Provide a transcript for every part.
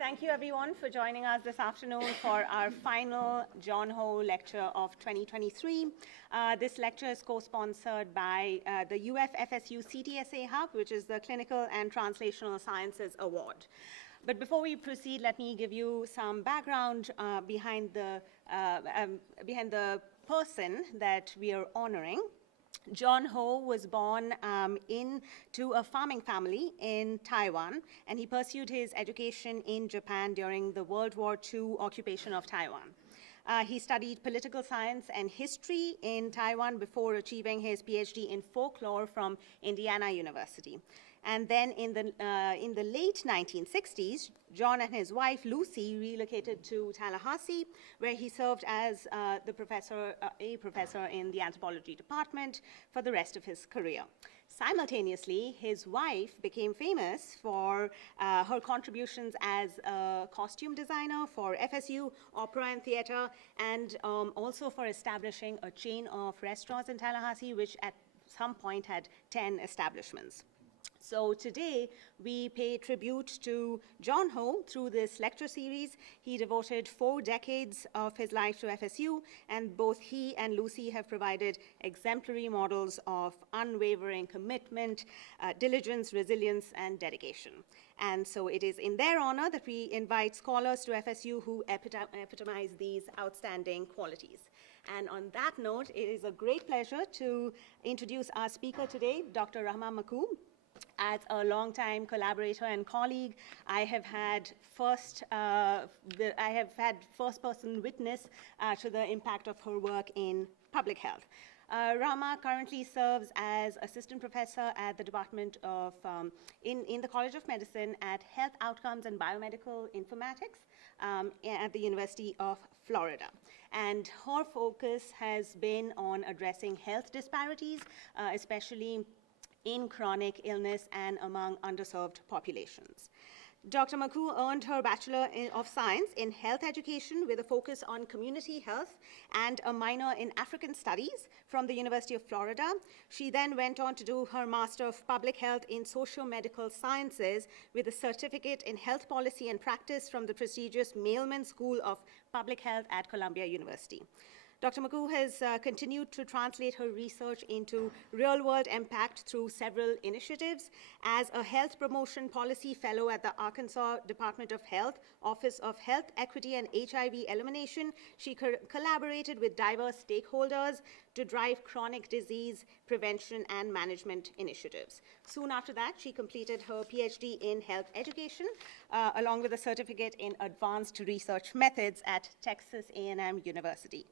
Thank you, everyone, for joining us this afternoon for our final John Ho lecture of 2023. This lecture is co-sponsored by the UF-FSU CTSA Hub, which is the Clinical and Translational Sciences Award. But before we proceed, let me give you some background behind the person that we are honoring. John Ho was born into a farming family in Taiwan, and he pursued his education in Japan during the World War II occupation of Taiwan. He studied political science and history in Taiwan before achieving his PhD in folklore from Indiana University. And then in the late 1960s, John and his wife, Lucy, relocated to Tallahassee, where he served as a professor in the anthropology department for the rest of his career. Simultaneously, his wife became famous for her contributions as a costume designer for FSU, opera and theater, and also for establishing a chain of restaurants in Tallahassee, which at some point had 10 establishments. So today, we pay tribute to John Ho through this lecture series. He devoted 4 decades of his life to FSU, and both he and Lucy have provided exemplary models of unwavering commitment, diligence, resilience, and dedication. And so it is in their honor that we invite scholars to FSU who epitomize these outstanding qualities. And on that note, it is a great pleasure to introduce our speaker today, Dr. Mkuu. As a longtime collaborator and colleague, I have had first-person witness to the impact of her work in public health. Rama currently serves as assistant professor at the Department of, in the College of Medicine at Health Outcomes and Biomedical Informatics at the University of Florida. And her focus has been on addressing health disparities, especially in chronic illness and among underserved populations. Dr. Mkuu earned her Bachelor of Science in Health Education with a focus on community health and a minor in African Studies from the University of Florida. She then went on to do her Master of Public Health in Socio-Medical Sciences with a certificate in Health Policy and Practice from the prestigious Mailman School of Public Health at Columbia University. Dr. Mkuu has continued to translate her research into real-world impact through several initiatives. As a health promotion policy fellow at the Arkansas Department of Health, Office of Health Equity and HIV Elimination, she collaborated with diverse stakeholders to drive chronic disease prevention and management initiatives. Soon after that, she completed her PhD in health education, along with a certificate in advanced research methods at Texas A&M University.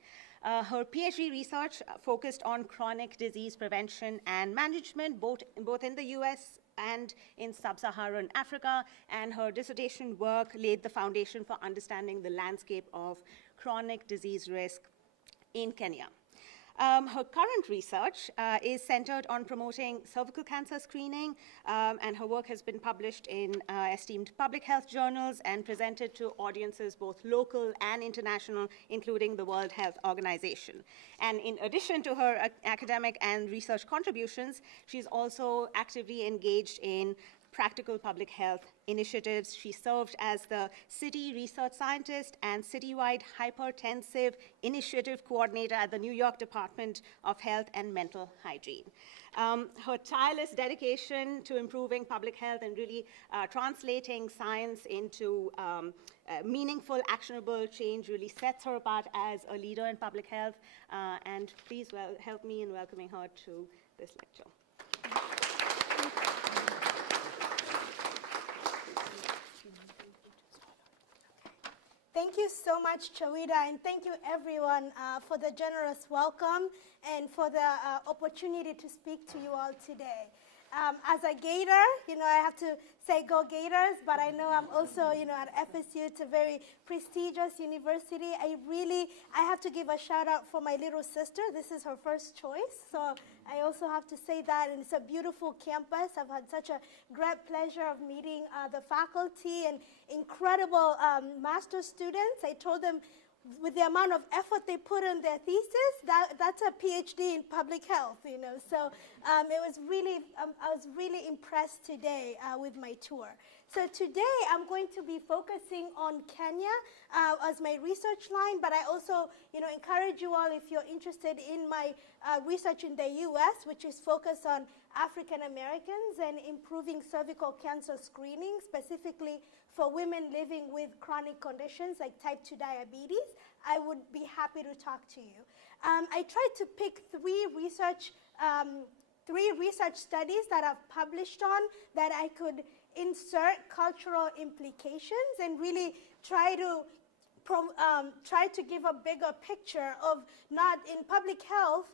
Her PhD research focused on chronic disease prevention and management, both in the US and in sub-Saharan Africa, and her dissertation work laid the foundation for understanding the landscape of chronic disease risk in Kenya. Her current research is centered on promoting cervical cancer screening, and her work has been published in esteemed public health journals and presented to audiences both local and international, including the World Health Organization. And in addition to her academic and research contributions, she's also actively engaged in practical public health initiatives. She served as the city research scientist and citywide hypertensive initiative coordinator at the New York Department of Health and Mental Hygiene. Her tireless dedication to improving public health and really translating science into meaningful, actionable change really sets her apart as a leader in public health. And please help me in welcoming her to this lecture. Thank you so much, Chawida, and thank you everyone for the generous welcome and for the opportunity to speak to you all today. As a Gator, I have to say go Gators, but I know I'm also, at FSU. It's a very prestigious university. I have to give a shout out for my little sister. This is her first choice, so I also have to say that, and it's a beautiful campus. I've had such a great pleasure of meeting the faculty and incredible master's students. I told them, with the amount of effort they put in their thesis, that's a PhD in public health, So it was really, I was really impressed today with my tour. So today I'm going to be focusing on Kenya as my research line, but I also encourage you all, if you're interested in my research in the US, which is focused on African Americans and improving cervical cancer screening, specifically for women living with chronic conditions like type 2 diabetes, I would be happy to talk to you. I tried to pick three research studies that I've published on that I could insert cultural implications and really try to give a bigger picture of, not in public health,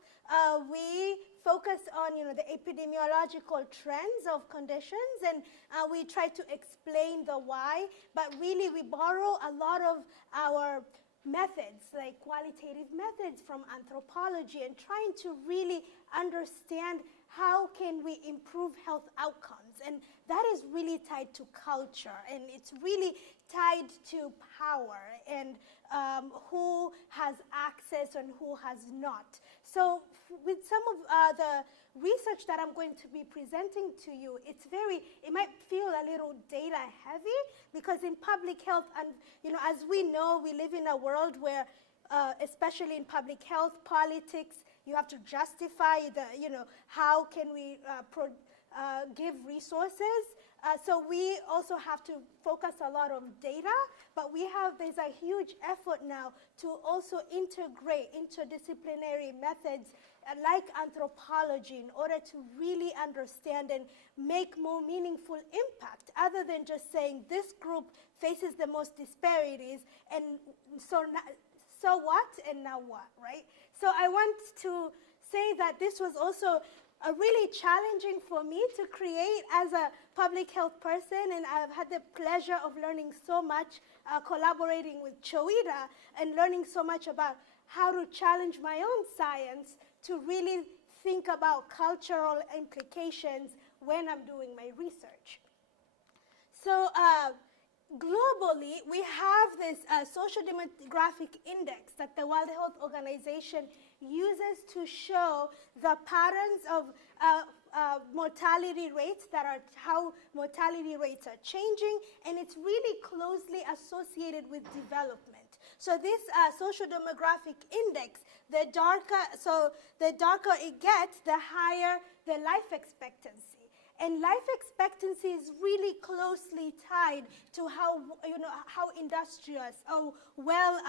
we focus on the epidemiological trends of conditions, and we try to explain the why, but really we borrow a lot of our methods, like qualitative methods from anthropology, and trying to really understand how can we improve health outcomes. And that is really tied to culture, and it's really tied to power and who has access and who has not. So with some of the research that I'm going to be presenting to you, it might feel a little data heavy, because in public health, and as we know, we live in a world where, especially in public health politics, you have to justify how can we give resources. So we also have to focus a lot on data, but there's a huge effort now to also integrate interdisciplinary methods like anthropology in order to really understand and make more meaningful impact, other than just saying this group faces the most disparities, and so what, and now what, right? So I want to say that this was also really challenging for me to create as a public health person, and I've had the pleasure of learning so much, collaborating with Choida, and learning so much about how to challenge my own science to really think about cultural implications when I'm doing my research. So globally, we have this social demographic index that the World Health Organization uses to show the patterns of mortality rates, how mortality rates are changing, and it's really closely associated with development. So this social demographic index, the darker it gets, the higher the life expectancy. And life expectancy is really closely tied to how industrious, how well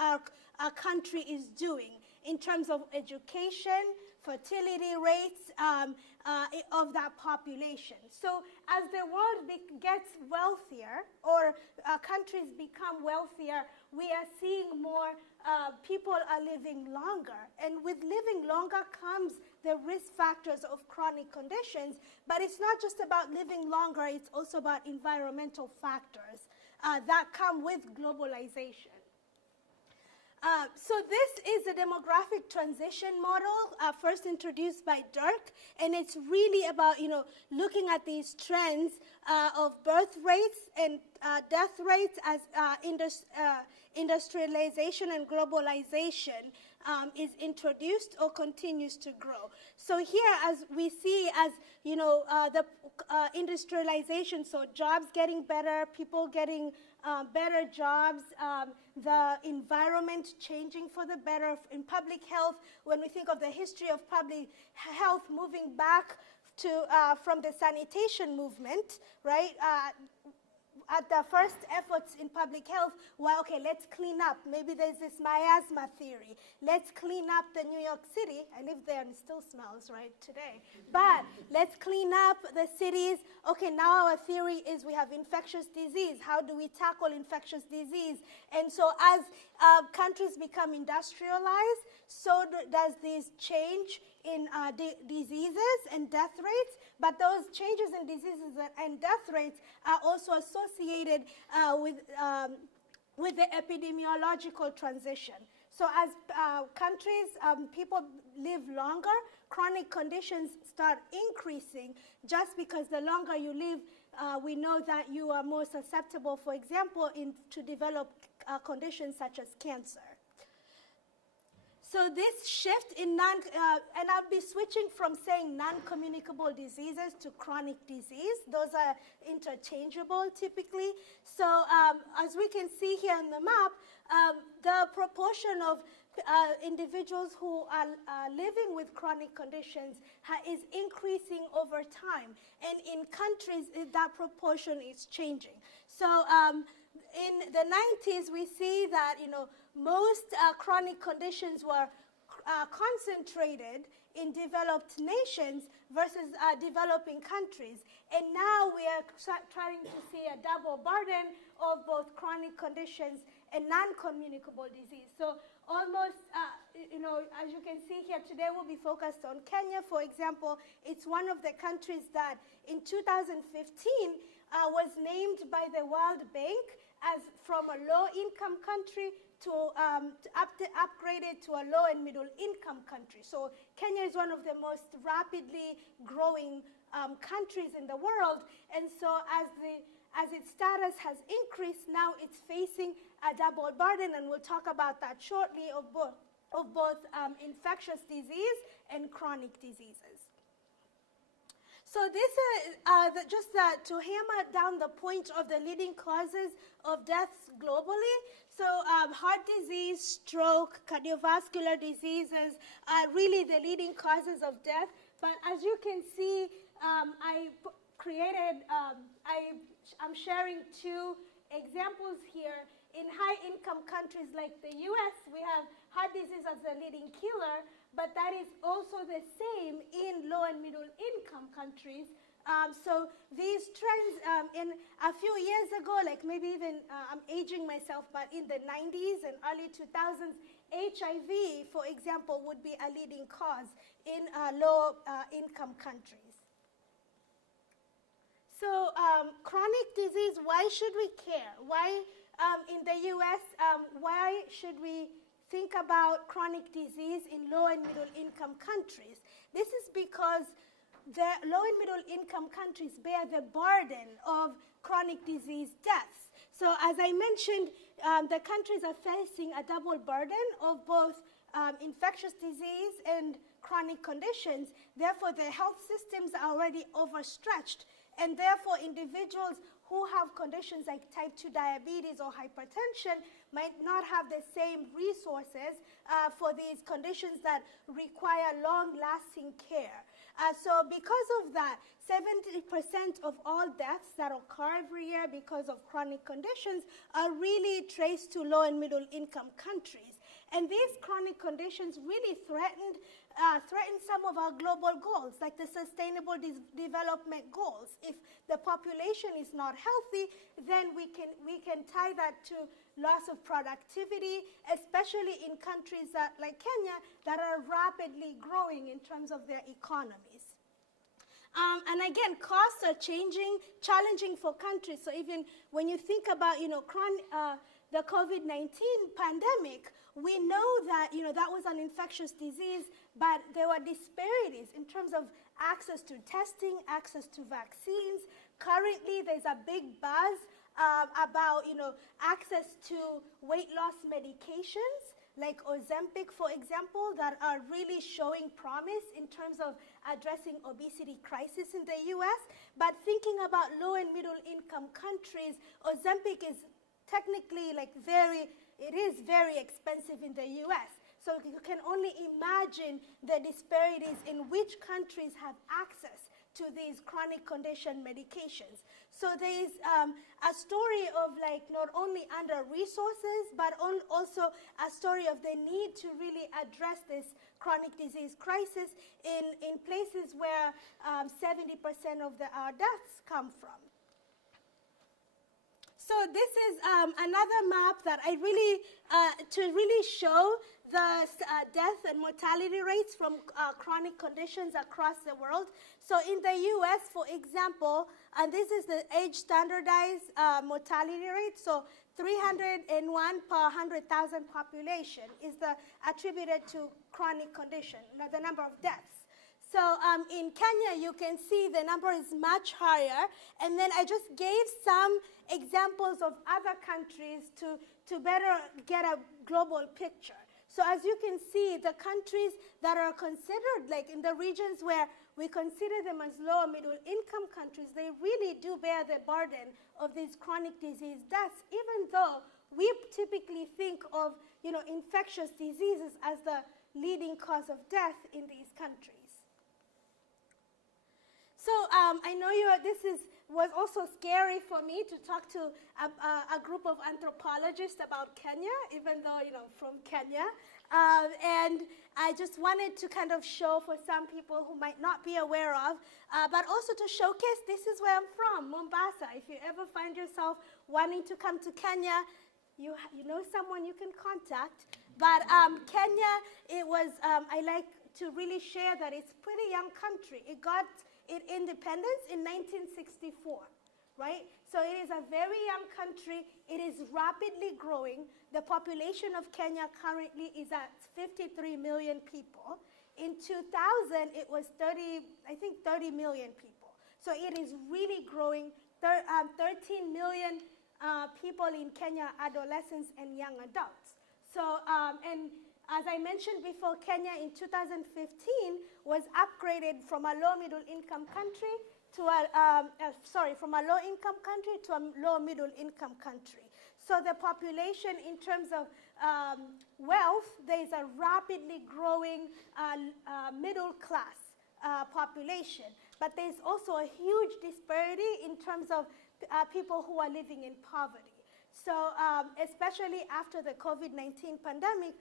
our country is doing in terms of education, fertility rates of that population. So as the world gets wealthier, or countries become wealthier, we are seeing more people are living longer. And with living longer comes the risk factors of chronic conditions, but it's not just about living longer, it's also about environmental factors that come with globalization. So this is a demographic transition model, first introduced by Dirk, and it's really about looking at these trends of birth rates and death rates as industrialization and globalization is introduced or continues to grow. So here, as we see, as the industrialization, so jobs getting better, people getting better jobs, the environment changing for the better. In public health, when we think of the history of public health moving back to from the sanitation movement, right? At the first efforts in public health, well, okay, let's clean up. Maybe there's this miasma theory. Let's clean up the New York City. I live there and it still smells, right, today. But let's clean up the cities. Okay, now our theory is we have infectious disease. How do we tackle infectious disease? And so as countries become industrialized, so does this change in diseases and death rates, but those changes in diseases and death rates are also associated with the epidemiological transition. So as countries, people live longer, chronic conditions start increasing, just because the longer you live, we know that you are more susceptible, for example, to develop conditions such as cancer. So this shift in and I'll be switching from saying non-communicable diseases to chronic disease. Those are interchangeable typically. So as we can see here on the map, the proportion of individuals who are living with chronic conditions is increasing over time. And in countries, that proportion is changing. So in the 90s, we see that, most chronic conditions were concentrated in developed nations versus developing countries. And now we are trying to see a double burden of both chronic conditions and non-communicable disease. So almost, as you can see here today, we'll be focused on Kenya, for example. It's one of the countries that in 2015 was named by the World Bank as from a low-income country to upgraded to a low and middle income country. So Kenya is one of the most rapidly growing countries in the world, and so as its status has increased, now it's facing a double burden, and we'll talk about that shortly, of both infectious disease and chronic diseases. So this is just to hammer down the point of the leading causes of deaths globally. So heart disease, stroke, cardiovascular diseases are really the leading causes of death. But as you can see, I'm sharing two examples here. In high-income countries like the US, we have heart disease as the leading killer, but that is also the same in low and middle-income countries. So these trends, in a few years ago, like maybe even, I'm aging myself, but in the 90s and early 2000s, HIV, for example, would be a leading cause in low-income countries. So chronic disease, why should we care? Why, in the US, why should we think about chronic disease in low and middle income countries? This is because the low and middle income countries bear the burden of chronic disease deaths. So as I mentioned, the countries are facing a double burden of both infectious disease and chronic conditions. Therefore, their health systems are already overstretched. And therefore, individuals who have conditions like type 2 diabetes or hypertension might not have the same resources for these conditions that require long-lasting care. So because of that, 70% of all deaths that occur every year because of chronic conditions are really traced to low and middle income countries. And these chronic conditions really threaten some of our global goals, like the Sustainable Development Goals. If the population is not healthy, then we can tie that to loss of productivity, especially in countries like Kenya that are rapidly growing in terms of their economies. And again, costs are challenging for countries. So even when you think about, the COVID-19 pandemic, we know that, that was an infectious disease, but there were disparities in terms of access to testing, access to vaccines. Currently, there's a big buzz about, access to weight loss medications, like Ozempic, for example, that are really showing promise in terms of addressing obesity crisis in the US. But thinking about low and middle income countries, Ozempic is technically it is very expensive in the US. So you can only imagine the disparities in which countries have access to these chronic condition medications. So there is a story of not only under resources, but also a story of the need to really address this chronic disease crisis in places where 70% of our deaths come from. So this is another map that I really, to really show the death and mortality rates from chronic conditions across the world. So in the US, for example, and this is the age standardized mortality rate, so 301 per 100,000 population is attributed to chronic condition, the number of deaths. So in Kenya, you can see the number is much higher. And then I just gave some examples of other countries to better get a global picture. So as you can see, the countries that are considered, like in the regions where we consider them as low or middle income countries, they really do bear the burden of these chronic disease deaths, even though we typically think of, infectious diseases as the leading cause of death in these countries. So I know this was also scary for me to talk to a group of anthropologists about Kenya, even though, from Kenya. And I just wanted to kind of show for some people who might not be aware of, but also to showcase this is where I'm from, Mombasa. If you ever find yourself wanting to come to Kenya, you know someone you can contact. But Kenya, I like to really share that it's a pretty young country. It got its independence in 1964, right? So it is a very young country. It is rapidly growing. The population of Kenya currently is at 53 million people. In 2000, it was 30 million people. So it is really growing. 13 million people in Kenya, adolescents and young adults. So, and as I mentioned before, Kenya in 2015 was upgraded from a low-middle income country to from a low-income country to a low-middle-income country. So the population, in terms of wealth, there is a rapidly growing middle-class population. But there's also a huge disparity in terms of people who are living in poverty. So especially after the COVID-19 pandemic,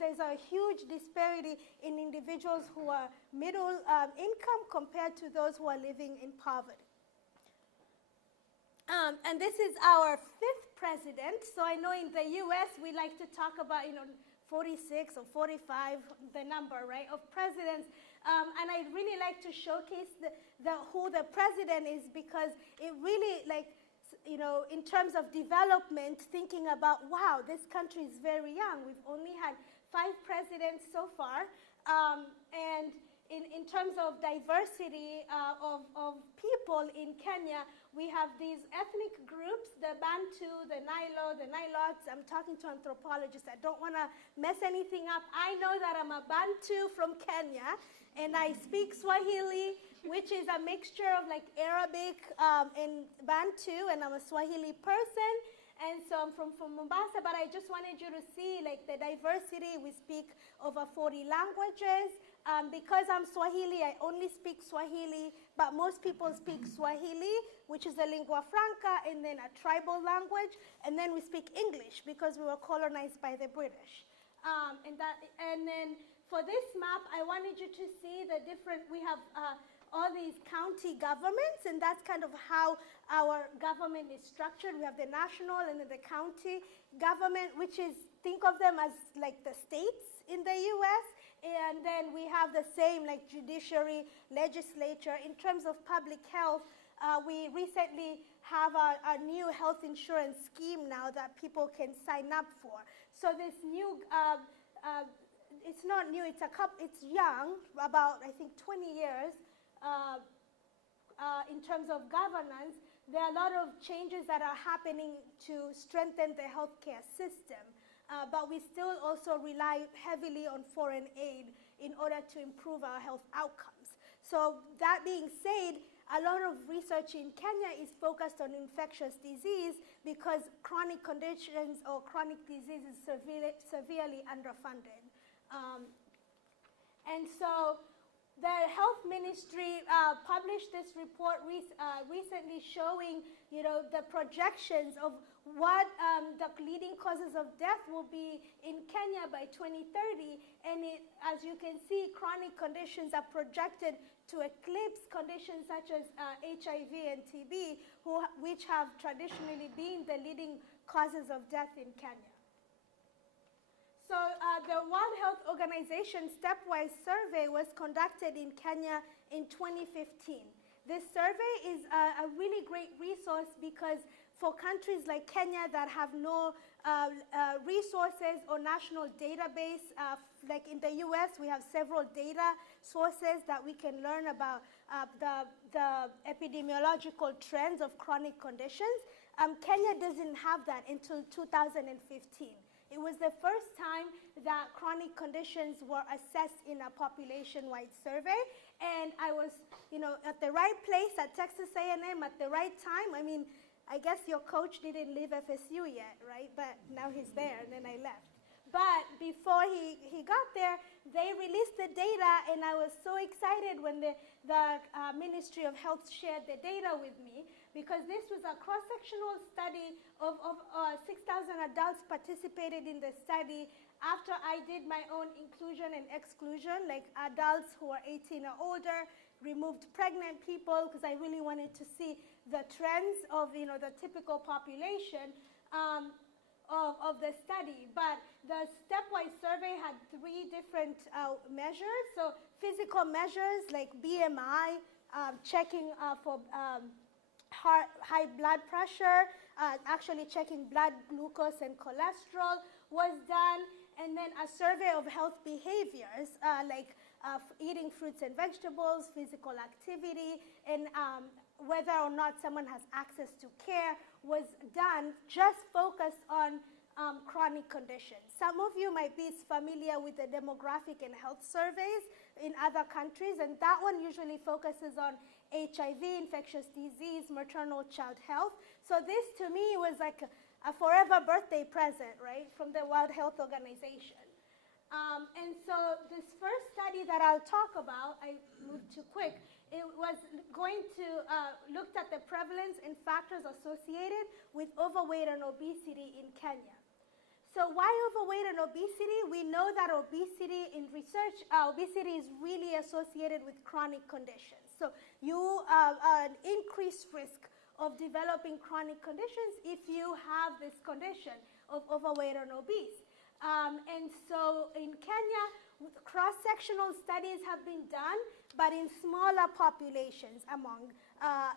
there's a huge disparity in individuals who are middle income compared to those who are living in poverty. And this is our 5th president. So I know in the US, we like to talk about, 46 or 45, the number, right, of presidents. And I'd really like to showcase who the president is, because it really, in terms of development, thinking about, wow, this country is very young. We've only had 5 presidents so far. And in terms of diversity of people in Kenya, we have these ethnic groups, the Bantu, the Nilo, the Nilots. I'm talking to anthropologists. I don't want to mess anything up. I know that I'm a Bantu from Kenya, and I speak Swahili, which is a mixture of Arabic and Bantu, and I'm a Swahili person. And so I'm from Mombasa, but I just wanted you to see the diversity. We speak over 40 languages. Because I'm Swahili, I only speak Swahili, but most people speak Swahili, which is a lingua franca, and then a tribal language, and then we speak English because we were colonized by the British. And then for this map, I wanted you to see the different, we have all these county governments, and that's kind of how our government is structured. We have the national and then the county government, which is, think of them as the states in the US. And then we have the same judiciary, legislature. In terms of public health, we recently have a new health insurance scheme now that people can sign up for. So this new, it's not new, it's young, about I think 20 years in terms of governance. There are a lot of changes that are happening to strengthen the healthcare system. But we still also rely heavily on foreign aid in order to improve our health outcomes. So that being said, a lot of research in Kenya is focused on infectious disease because chronic conditions or chronic disease is severely underfunded. And so the health ministry published this report recently showing, the projections of what the leading causes of death will be in Kenya by 2030. And as you can see, chronic conditions are projected to eclipse conditions such as HIV and TB, which have traditionally been the leading causes of death in Kenya. So the World Health Organization stepwise survey was conducted in Kenya in 2015. This survey is a really great resource because for countries like Kenya that have no resources or national database, like in the US, we have several data sources that we can learn about the epidemiological trends of chronic conditions. Kenya doesn't have that until 2015. It was the first time that chronic conditions were assessed in a population-wide survey, and I was, at the right place at Texas A&M at the right time. I mean, I guess your coach didn't leave FSU yet, right? But now he's there, and then I left. But before he got there, they released the data, and I was so excited when the Ministry of Health shared the data with me, because this was a cross-sectional study of 6,000 adults participated in the study after I did my own inclusion and exclusion, like adults who are 18 or older, removed pregnant people, because I really wanted to see the trends of the typical population of the study. But the stepwise survey had 3 different measures. So physical measures like BMI, checking for high blood pressure, actually checking blood glucose and cholesterol was done, and then a survey of health behaviors like eating fruits and vegetables, physical activity, and whether or not someone has access to care was done, just focused on chronic conditions. Some of you might be familiar with the demographic and health surveys in other countries, and that one usually focuses on HIV, infectious disease, maternal child health. So this to me was like a forever birthday present, right, from the World Health Organization. And so this first study that I'll talk about, I moved too quick, it was going to looked at the prevalence and factors associated with overweight and obesity in Kenya. So why overweight and obesity? We know that obesity in research, obesity is really associated with chronic conditions. So you are an increased risk of developing chronic conditions if you have this condition of overweight and obese. And so in Kenya, cross-sectional studies have been done, but in smaller populations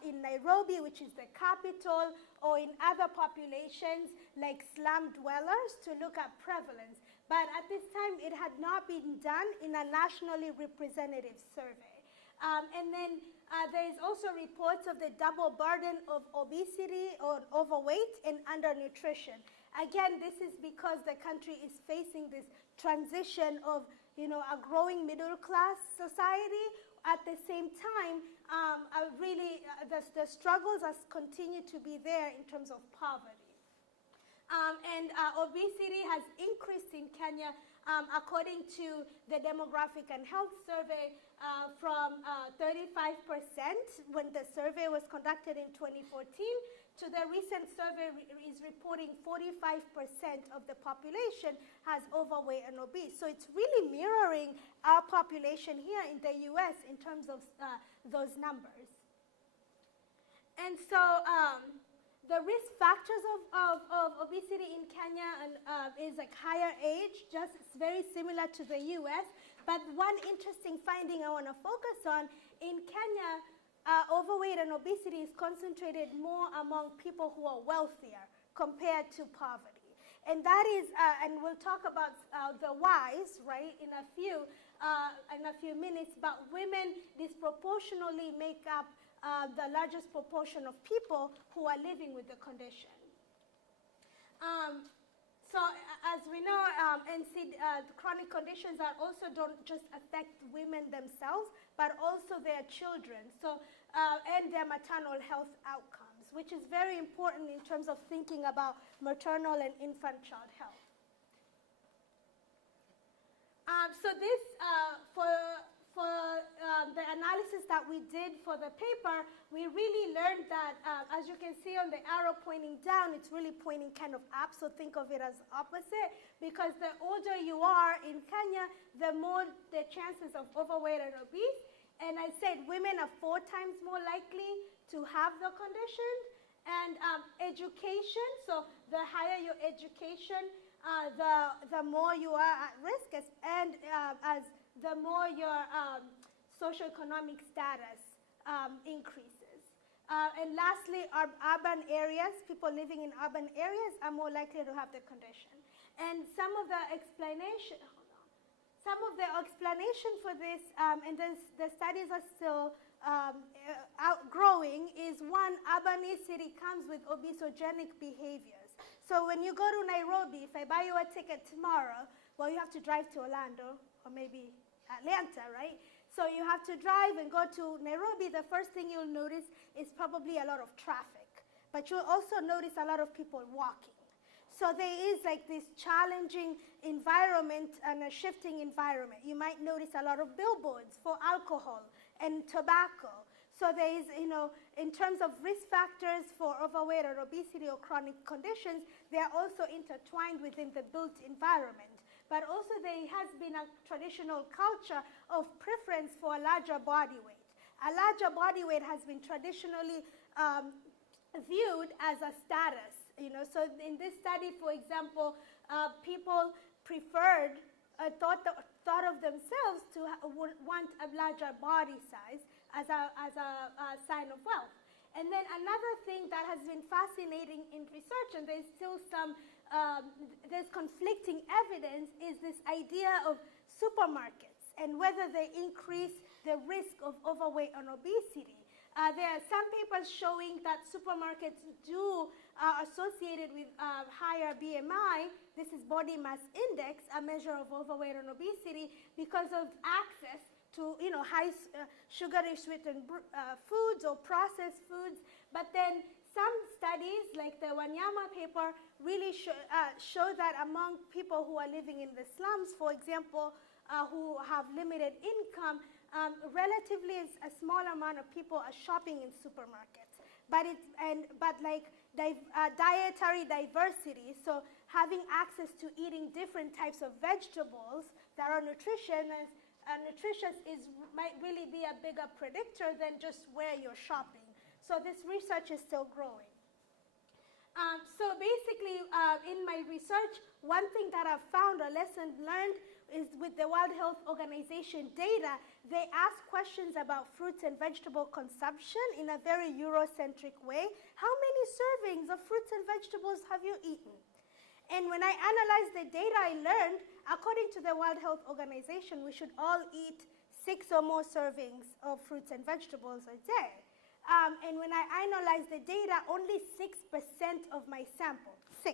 in Nairobi, which is the capital, or in other populations like slum dwellers to look at prevalence. But at this time, it had not been done in a nationally representative survey. And then there is also reports of the double burden of obesity or overweight and undernutrition. Again, this is because the country is facing this transition of a growing middle class society. At the same time, the struggles has continued to be there in terms of poverty. And obesity has increased in Kenya, according to the Demographic and Health Survey, from 35% when the survey was conducted in 2014 to the recent survey is reporting 45% of the population has overweight and obese. So it's really mirroring our population here in the US in terms of those numbers. And so the risk factors of obesity in Kenya is like higher age, just very similar to the US. But one interesting finding I want to focus on, in Kenya, overweight and obesity is concentrated more among people who are wealthier compared to poverty. And that is, and we'll talk about the whys, right, in a few minutes, but women disproportionately make up the largest proportion of people who are living with the condition. So as we know, chronic conditions also don't just affect women themselves, but also their children, and their maternal health outcomes, which is very important in terms of thinking about maternal and infant child health. So this, for the analysis that we did for the paper, we really learned that, as you can see on the arrow pointing down, it's really pointing kind of up, so think of it as opposite, because the older you are in Kenya, the more the chances of overweight and obese. And I said women are 4 times more likely to have the condition. And education, so the higher your education, the more you are at risk, and as the more your socioeconomic status increases. And lastly, urban areas, people living in urban areas are more likely to have the condition. And some of the explanation for this, and the studies are still outgrowing, is one, urbanicity comes with obesogenic behaviors. So when you go to Nairobi, if I buy you a ticket tomorrow, well, you have to drive to Orlando or maybe Atlanta, right? So you have to drive and go to Nairobi. The first thing you'll notice is probably a lot of traffic. But you'll also notice a lot of people walking. So there is like this challenging environment and a shifting environment. You might notice a lot of billboards for alcohol and tobacco. So there is, you know, in terms of risk factors for overweight or obesity or chronic conditions, they are also intertwined within the built environment. But also there has been a traditional culture of preference for a larger body weight. A larger body weight has been traditionally viewed as a status. You know, so in this study, for example, people preferred, thought of themselves to want a larger body size as a sign of wealth. And then another thing that has been fascinating in research, and there's still some, there's conflicting evidence, is this idea of supermarkets and whether they increase the risk of overweight and obesity. There are some papers showing that supermarkets are associated with higher BMI. This is body mass index, a measure of overweight and obesity, because of access to, you know, high sugary sweetened foods or processed foods. But then some studies, like the Wanyama paper, really show that among people who are living in the slums, for example, who have limited income, relatively a small amount of people are shopping in supermarkets. But dietary diversity, so having access to eating different types of vegetables that are nutritious might really be a bigger predictor than just where you're shopping. So this research is still growing. So basically, in my research, one thing that I've found, a lesson learned, is with the World Health Organization data, they ask questions about fruits and vegetable consumption in a very Eurocentric way. How many servings of fruits and vegetables have you eaten? And when I analyzed the data, I learned, according to the World Health Organization, we should all eat 6 or more servings of fruits and vegetables a day. And when I analyzed the data, only 6% of my sample, 6,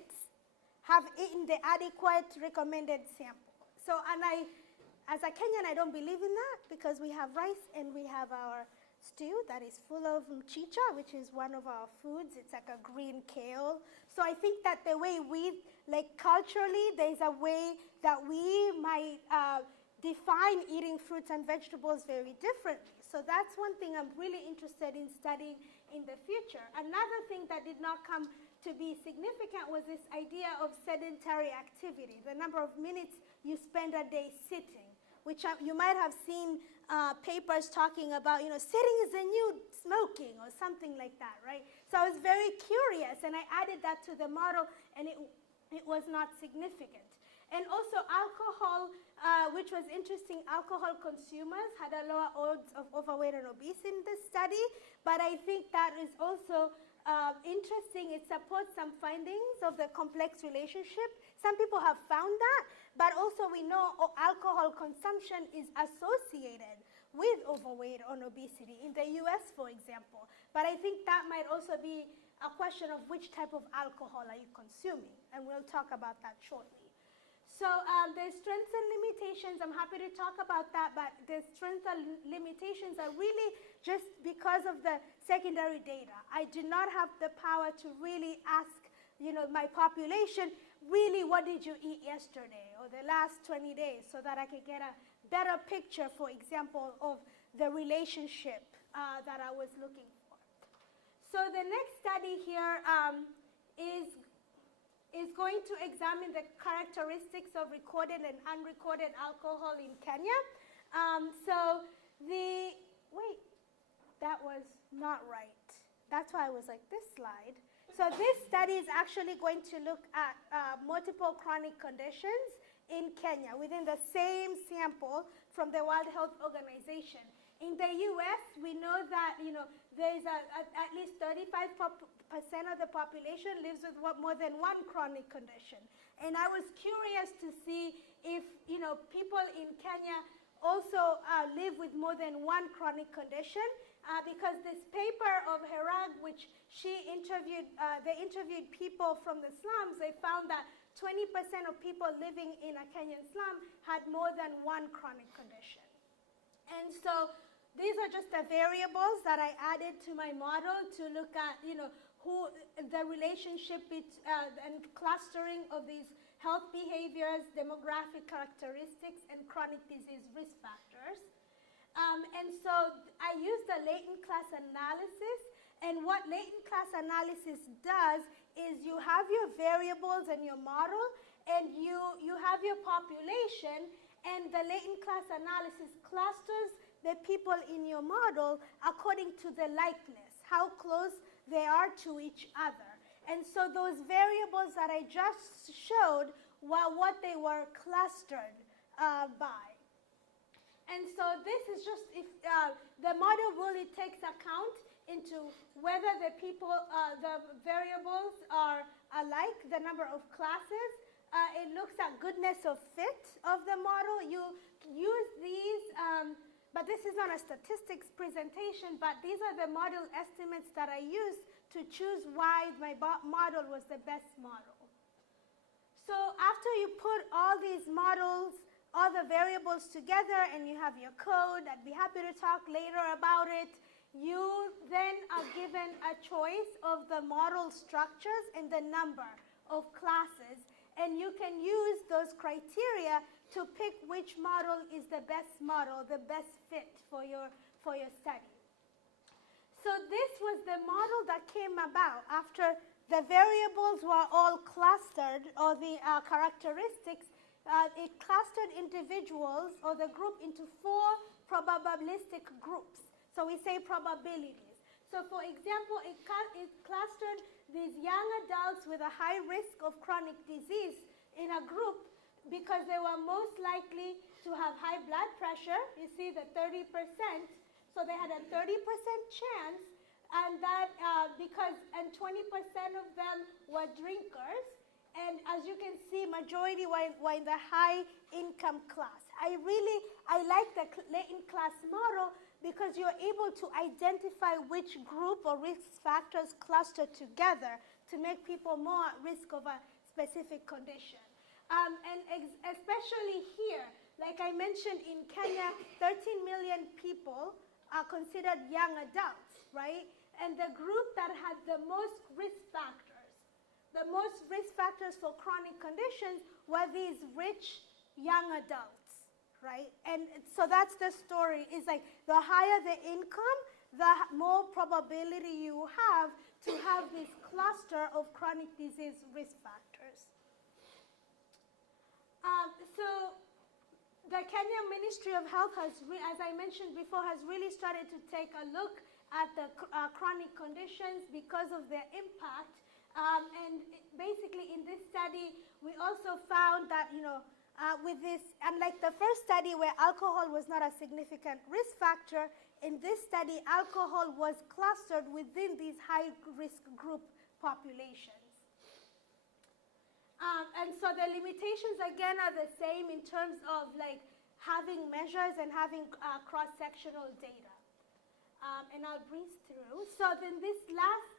have eaten the adequate recommended sample. So, and as a Kenyan, I don't believe in that, because we have rice and we have our stew that is full of mchicha, which is one of our foods. It's like a green kale. So I think that the way we, like culturally, there's a way that we might define eating fruits and vegetables very differently. So that's one thing I'm really interested in studying in the future. Another thing that did not come to be significant was this idea of sedentary activity, the number of minutes you spend a day sitting, which you might have seen papers talking about, you know, sitting is the new smoking or something like that, right? So I was very curious, and I added that to the model, and it was not significant. And also alcohol, which was interesting, alcohol consumers had a lower odds of overweight and obesity in this study, but I think that is also interesting. It supports some findings of the complex relationship. Some people have found that, but also we know alcohol consumption is associated with overweight and obesity in the US, for example. But I think that might also be a question of which type of alcohol are you consuming, and we'll talk about that shortly. So there's strengths and limitations. I'm happy to talk about that, but the strengths and limitations are really just because of the secondary data. I do not have the power to really ask, you know, my population, really, what did you eat yesterday or the last 20 days, so that I could get a better picture, for example, of the relationship that I was looking for. So the next study here is going to examine the characteristics of recorded and unrecorded alcohol in Kenya. Wait, that was not right. That's why I was like, this slide. So this study is actually going to look at multiple chronic conditions in Kenya within the same sample from the World Health Organization. In the US, we know that, you know, there's at least 35% of the population lives with more than one chronic condition. And I was curious to see if, you know, people in Kenya also live with more than one chronic condition, because this paper of Herag, which they interviewed people from the slums, they found that 20% of people living in a Kenyan slum had more than one chronic condition. And so these are just the variables that I added to my model to look at, the relationship and clustering of these health behaviors, demographic characteristics, and chronic disease risk factors. And so I used the latent class analysis, and what latent class analysis does is you have your variables and your model, and you have your population, and the latent class analysis clusters the people in your model according to the likeness, how close they are to each other. And so those variables that I just showed were what they were clustered by. And so this is just, if the model really takes account into whether the people, the variables are alike, the number of classes. It looks at goodness of fit of the model. You use these, but this is not a statistics presentation, but these are the model estimates that I used to choose why my model was the best model. So after you put all these models, all the variables together, and you have your code, I'd be happy to talk later about it, you then are given a choice of the model structures and the number of classes, and you can use those criteria to pick which model is the best model, the best fit for your study. So this was the model that came about after the variables were all clustered, or the characteristics. It clustered individuals or the group into 4 probabilistic groups. So we say probabilities. So for example, it clustered these young adults with a high risk of chronic disease in a group because they were most likely to have high blood pressure. You see the 30%. So they had a 30% chance, and that and 20% of them were drinkers. And as you can see, majority were in the high income class. I like the latent class model because you're able to identify which group or risk factors cluster together to make people more at risk of a specific condition. And especially here, like I mentioned, in Kenya, 13 million people are considered young adults, right? And the group that had the most risk factors for chronic conditions were these rich young adults, right? And so that's the story. It's like the higher the income, the more probability you have to have this cluster of chronic disease risk factors. So the Kenya Ministry of Health has, as I mentioned before, has really started to take a look at the chronic conditions because of their impact. And basically in this study, we also found that, with this, unlike the first study where alcohol was not a significant risk factor, in this study, alcohol was clustered within these high-risk group populations. And so the limitations, again, are the same in terms of having measures and having cross-sectional data. And I'll breeze through. So then this last,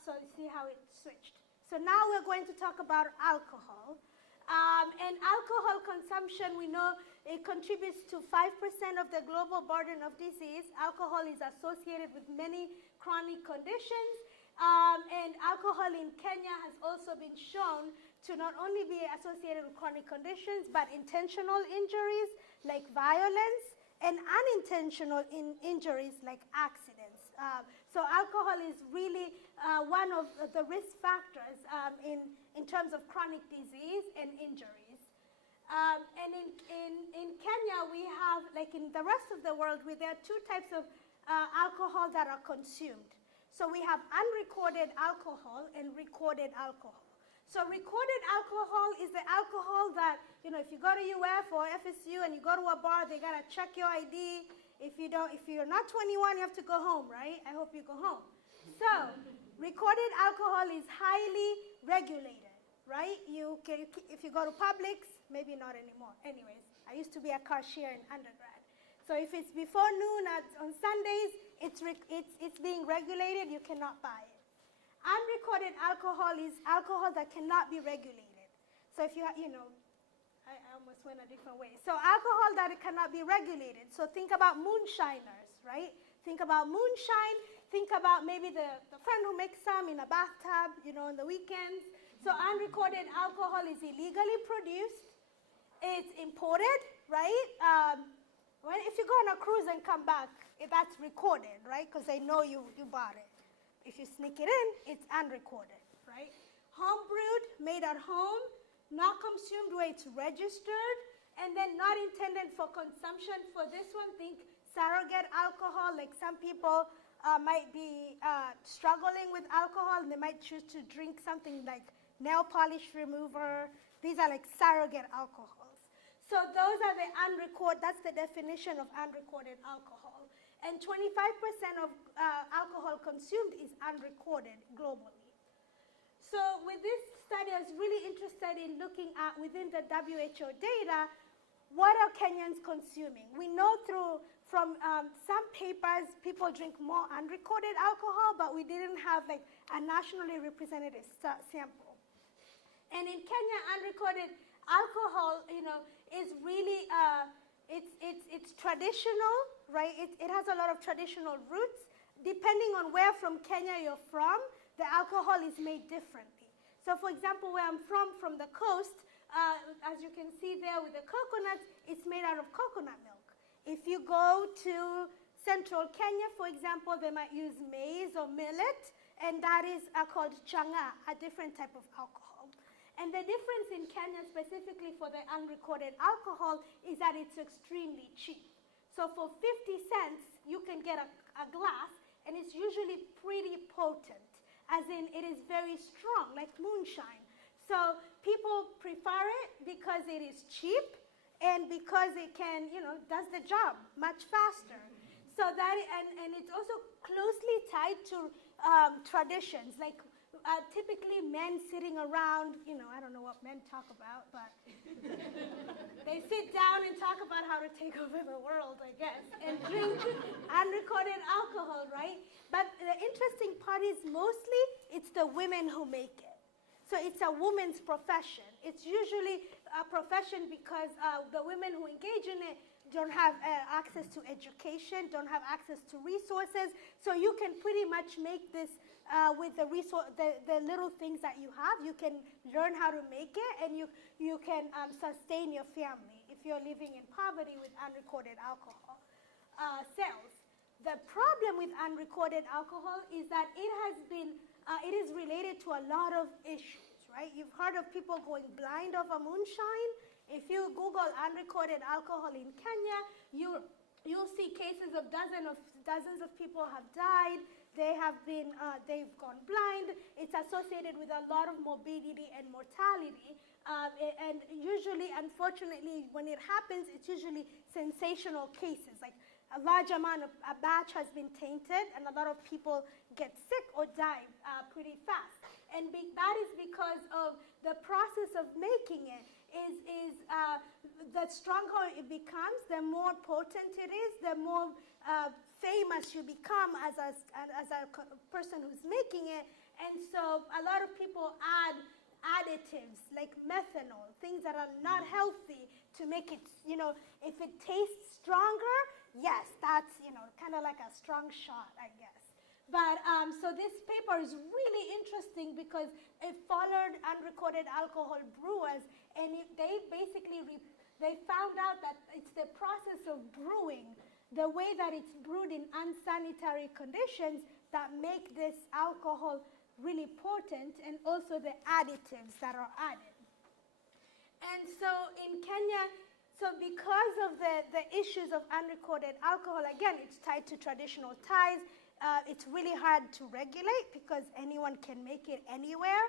so you see how it switched. So now we're going to talk about alcohol. And alcohol consumption, we know it contributes to 5% of the global burden of disease. Alcohol is associated with many chronic conditions. And alcohol in Kenya has also been shown to not only be associated with chronic conditions, but intentional injuries like violence and unintentional injuries like accidents. So alcohol is really one of the risk factors in terms of chronic disease and injuries. And in Kenya, we have, like in the rest of the world, there are 2 types of alcohol that are consumed. So we have unrecorded alcohol and recorded alcohol. So recorded alcohol is the alcohol that, if you go to UF or FSU and you go to a bar, they gotta check your ID. If you're not 21, you have to go home, right? I hope you go home. So recorded alcohol is highly regulated, right? If you go to Publix, maybe not anymore. Anyways, I used to be a cashier in undergrad. So if it's before noon on Sundays, it's being regulated, you cannot buy it. Unrecorded alcohol is alcohol that cannot be regulated. So if you have, I almost went a different way. So alcohol that cannot be regulated. So think about moonshiners, right? Think about moonshine. Think about maybe the friend who makes some in a bathtub, on the weekends. So unrecorded alcohol is illegally produced. It's imported, right? If you go on a cruise and come back, that's recorded, right? Because they know you bought it. If you sneak it in, it's unrecorded, right? Homebrewed, made at home, not consumed where it's registered, and then not intended for consumption. For this one, think surrogate alcohol. Like some people might be struggling with alcohol, and they might choose to drink something like nail polish remover. These are like surrogate alcohols. So those are the that's the definition of unrecorded alcohol. And 25% of alcohol consumed is unrecorded globally. So with this study, I was really interested in looking at, within the WHO data, what are Kenyans consuming? We know from some papers, people drink more unrecorded alcohol, but we didn't have like a nationally representative sample. And in Kenya, unrecorded alcohol, is really, it's traditional, right? It has a lot of traditional roots. Depending on where from Kenya you're from, the alcohol is made differently. So for example, where I'm from the coast, as you can see there with the coconuts, it's made out of coconut milk. If you go to central Kenya, for example, they might use maize or millet, and that is called changa, a different type of alcohol. And the difference in Kenya, specifically for the unrecorded alcohol, is that it's extremely cheap. So for 50 cents, you can get a glass, and it's usually pretty potent, as in it is very strong, like moonshine. So people prefer it because it is cheap and because it can, does the job much faster. So that, and it's also closely tied to traditions, like typically men sitting around, I don't know what men talk about, but they sit down and talk about how to take over the world, I guess, and drink unrecorded alcohol, right? But the interesting part is mostly it's the women who make it. So it's a woman's profession. It's usually a profession because the women who engage in it don't have access to education, don't have access to resources. So you can pretty much make this with the little things that you have. You can learn how to make it, and you can sustain your family if you're living in poverty with unrecorded alcohol sales. The problem with unrecorded alcohol is that it is related to a lot of issues, right? You've heard of people going blind of a moonshine. If you Google unrecorded alcohol in Kenya, you'll see cases of dozens of people have died. They've gone blind. It's associated with a lot of morbidity and mortality. And usually, unfortunately, when it happens, it's usually sensational cases. Like a large amount of a batch has been tainted, and a lot of people get sick or die pretty fast. And that is because of the process of making it. The stronger it becomes, the more potent it is, the more famous you become as a person who's making it. And so a lot of people add additives like methanol, things that are not healthy, to make it, if it tastes stronger, yes, that's, kind of like a strong shot, I guess. But so this paper is really interesting because it followed unrecorded alcohol brewers, and they basically they found out that it's the process of brewing, the way that it's brewed in unsanitary conditions, that make this alcohol really potent, and also the additives that are added. And so in Kenya, so because of the issues of unrecorded alcohol, again, it's tied to traditional ties. It's really hard to regulate because anyone can make it anywhere.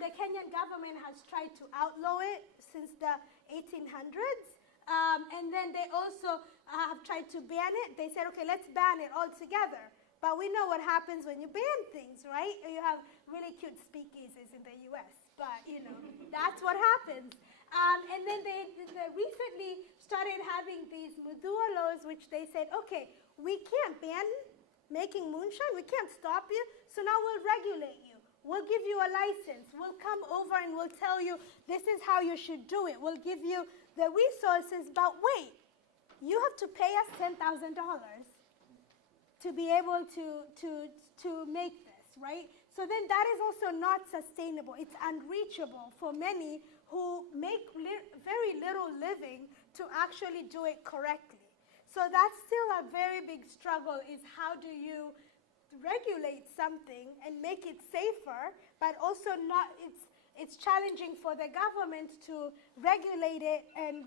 The Kenyan government has tried to outlaw it since the 1800s. And then they also have tried to ban it. They said, okay, let's ban it altogether. But we know what happens when you ban things, right? You have really cute speakeasies in the US, but that's what happens. And then they recently started having these Mkuu laws, which they said, okay, we can't ban making moonshine, we can't stop you, so now we'll regulate you. We'll give you a license. We'll come over and we'll tell you this is how you should do it. We'll give you the resources, but wait, you have to pay us $10,000 to be able to make this, right? So then that is also not sustainable. It's unreachable for many who make very little living to actually do it correctly. So that's still a very big struggle, is how do you regulate something and make it safer, but also not, it's challenging for the government to regulate it and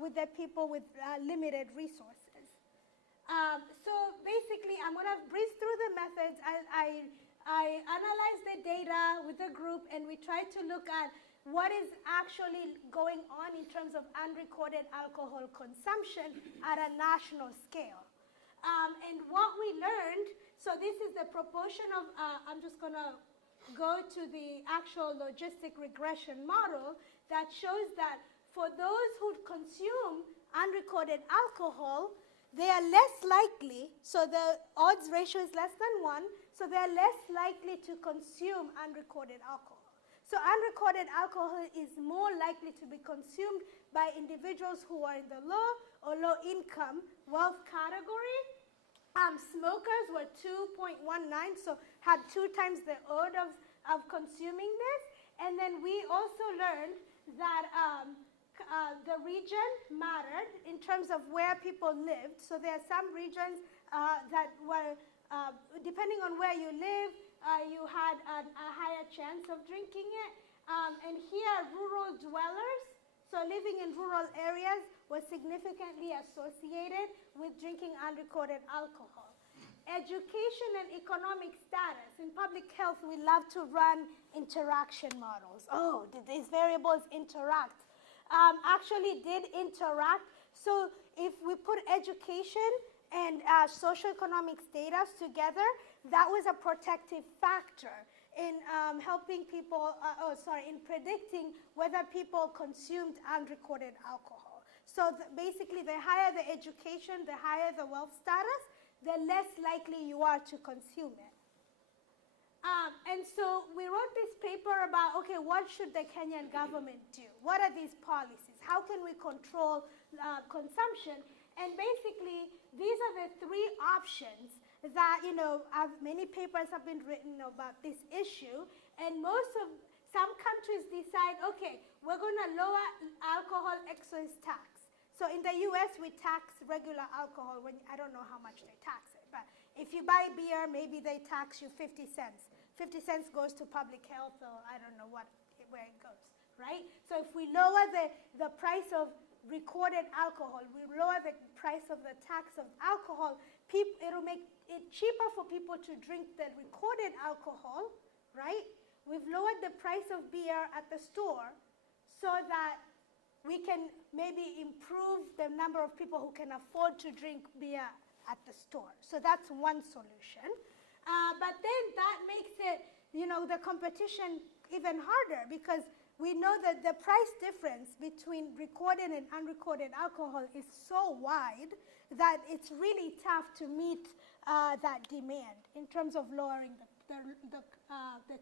with the people with limited resources. So basically, I'm going to breeze through the methods. I analyzed the data with the group, and we tried to look at what is actually going on in terms of unrecorded alcohol consumption at a national scale. And what we learned, so this is the proportion of, I'm just going to go to the actual logistic regression model that shows that for those who consume unrecorded alcohol, they are less likely, so the odds ratio is less than 1, so they're less likely to consume unrecorded alcohol. So unrecorded alcohol is more likely to be consumed by individuals who are in the low or low income wealth category. Smokers were 2.19, so had 2 times the odds of consuming this. And then we also learned that the region mattered in terms of where people lived. So there are some regions that were, depending on where you live, you had a higher chance of drinking it. And here, rural dwellers, so living in rural areas, was significantly associated with drinking unrecorded alcohol. Education and economic status. In public health, we love to run interaction models. Oh, did these variables interact? Actually did interact. So if we put education and socioeconomic status together, that was a protective factor in helping people, in predicting whether people consumed unrecorded alcohol. So basically, the higher the education, the higher the wealth status, the less likely you are to consume it. And so we wrote this paper about, okay, what should the Kenyan government do? What are these policies? How can we control consumption? And basically, these are the 3 options that, many papers have been written about this issue. And some countries decide, okay, we're going to lower alcohol excise tax. So in the US, we tax regular alcohol when, I don't know how much they tax it, but if you buy beer, maybe they tax you 50 cents. 50 cents goes to public health, or I don't know where it goes, right? So if we lower the price of recorded alcohol, we lower the price of the tax of alcohol, it'll make it cheaper for people to drink the recorded alcohol, right? We've lowered the price of beer at the store so that we can maybe improve the number of people who can afford to drink beer at the store. So that's one solution. But then that makes it, the competition even harder, because we know that the price difference between recorded and unrecorded alcohol is so wide that it's really tough to meet that demand in terms of lowering the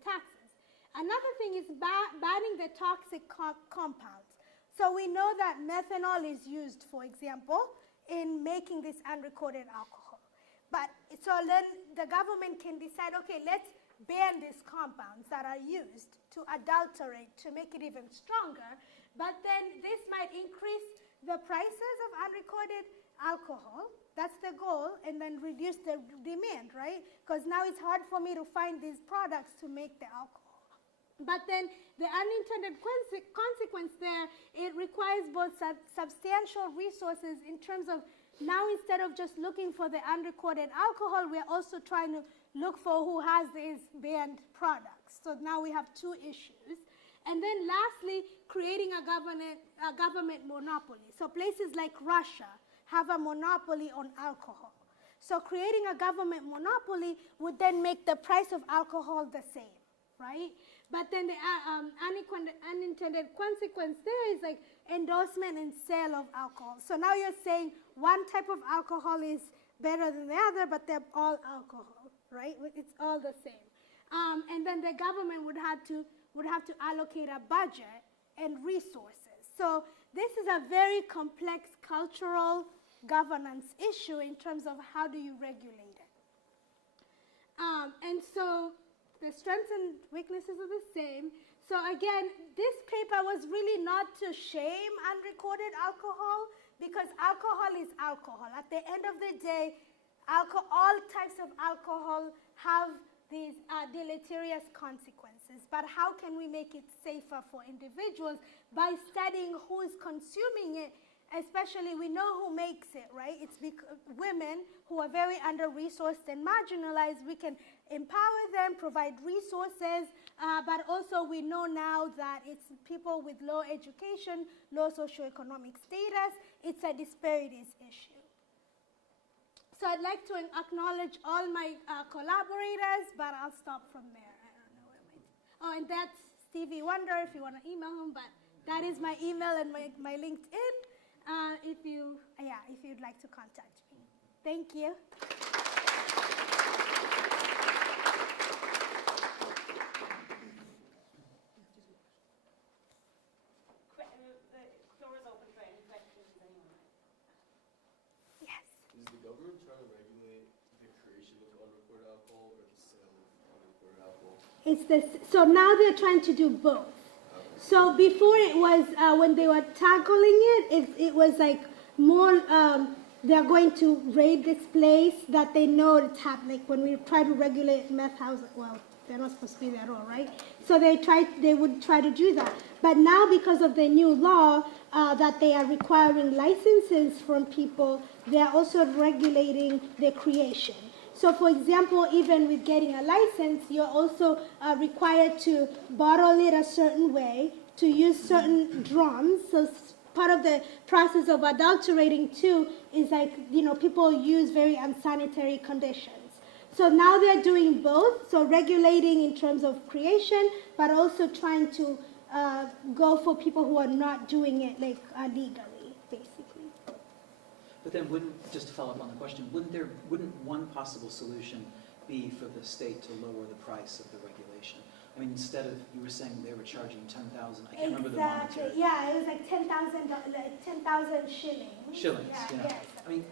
taxes. Another thing is banning the toxic compounds. So we know that methanol is used, for example, in making this unrecorded alcohol. But so then the government can decide, okay, let's ban these compounds that are used to adulterate, to make it even stronger. But then this might increase the prices of unrecorded alcohol. That's the goal, and then reduce the demand, right? Because now it's hard for me to find these products to make the alcohol. But then the unintended consequence there, it requires both substantial resources in terms of, now instead of just looking for the unrecorded alcohol, we're also trying to look for who has these banned products. So now we have 2 issues. And then lastly, creating a government monopoly. So places like Russia have a monopoly on alcohol. So creating a government monopoly would then make the price of alcohol the same, right? But then the unintended consequence there is like endorsement and sale of alcohol. So now you're saying one type of alcohol is better than the other, but they're all alcohol, right? It's all the same. And then the government would have to allocate a budget and resources. So this is a very complex cultural governance issue in terms of how do you regulate it. And so the strengths and weaknesses are the same. So again, this paper was really not to shame unrecorded alcohol, because alcohol is alcohol. At the end of the day, all types of alcohol have these deleterious consequences. But how can we make it safer for individuals? By studying who is consuming it. Especially, we know who makes it, right? It's women who are very under-resourced and marginalized. We can empower them, provide resources, but also we know now that it's people with low education, low socioeconomic status. It's a disparities issue. So I'd like to acknowledge all my collaborators, but I'll stop from there. I don't know where my... Oh, and that's Stevie Wonder, if you want to email him, but that is my email and my LinkedIn. If you'd like to contact me. Thank you. The floor is open for any questions, anyone. Yes. Is the government trying to regulate the creation of unrecorded alcohol or the sale of unrecorded alcohol? It's this. So now they're trying to do both. So before it was, when they were tackling it was like more, they're going to raid this place that they know it's happening. When we try to regulate meth houses, well, they're not supposed to be there at all, right? So they would try to do that. But now because of the new law that they are requiring licenses from people, they're also regulating the creation. So for example, even with getting a license, you're also required to bottle it a certain way, to use certain drums. So part of the process of adulterating too is like, people use very unsanitary conditions. So now they're doing both, so regulating in terms of creation, but also trying to go for people who are not doing it like legally, basically. But then just to follow up on the question, wouldn't one possible solution be for the state to lower the price of the regulation? I mean, instead of, you were saying they were charging 10,000, I can't remember the monetary. Yeah, it was like 10,000 shillings. Shillings, yeah. Yes, I mean,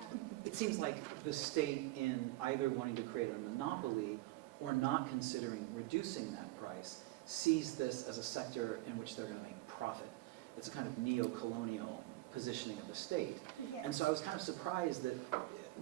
it seems like the state, in either wanting to create a monopoly or not considering reducing that price, sees this as a sector in which they're going to make profit. It's a kind of neo-colonial positioning of the state. Yes. And so I was kind of surprised that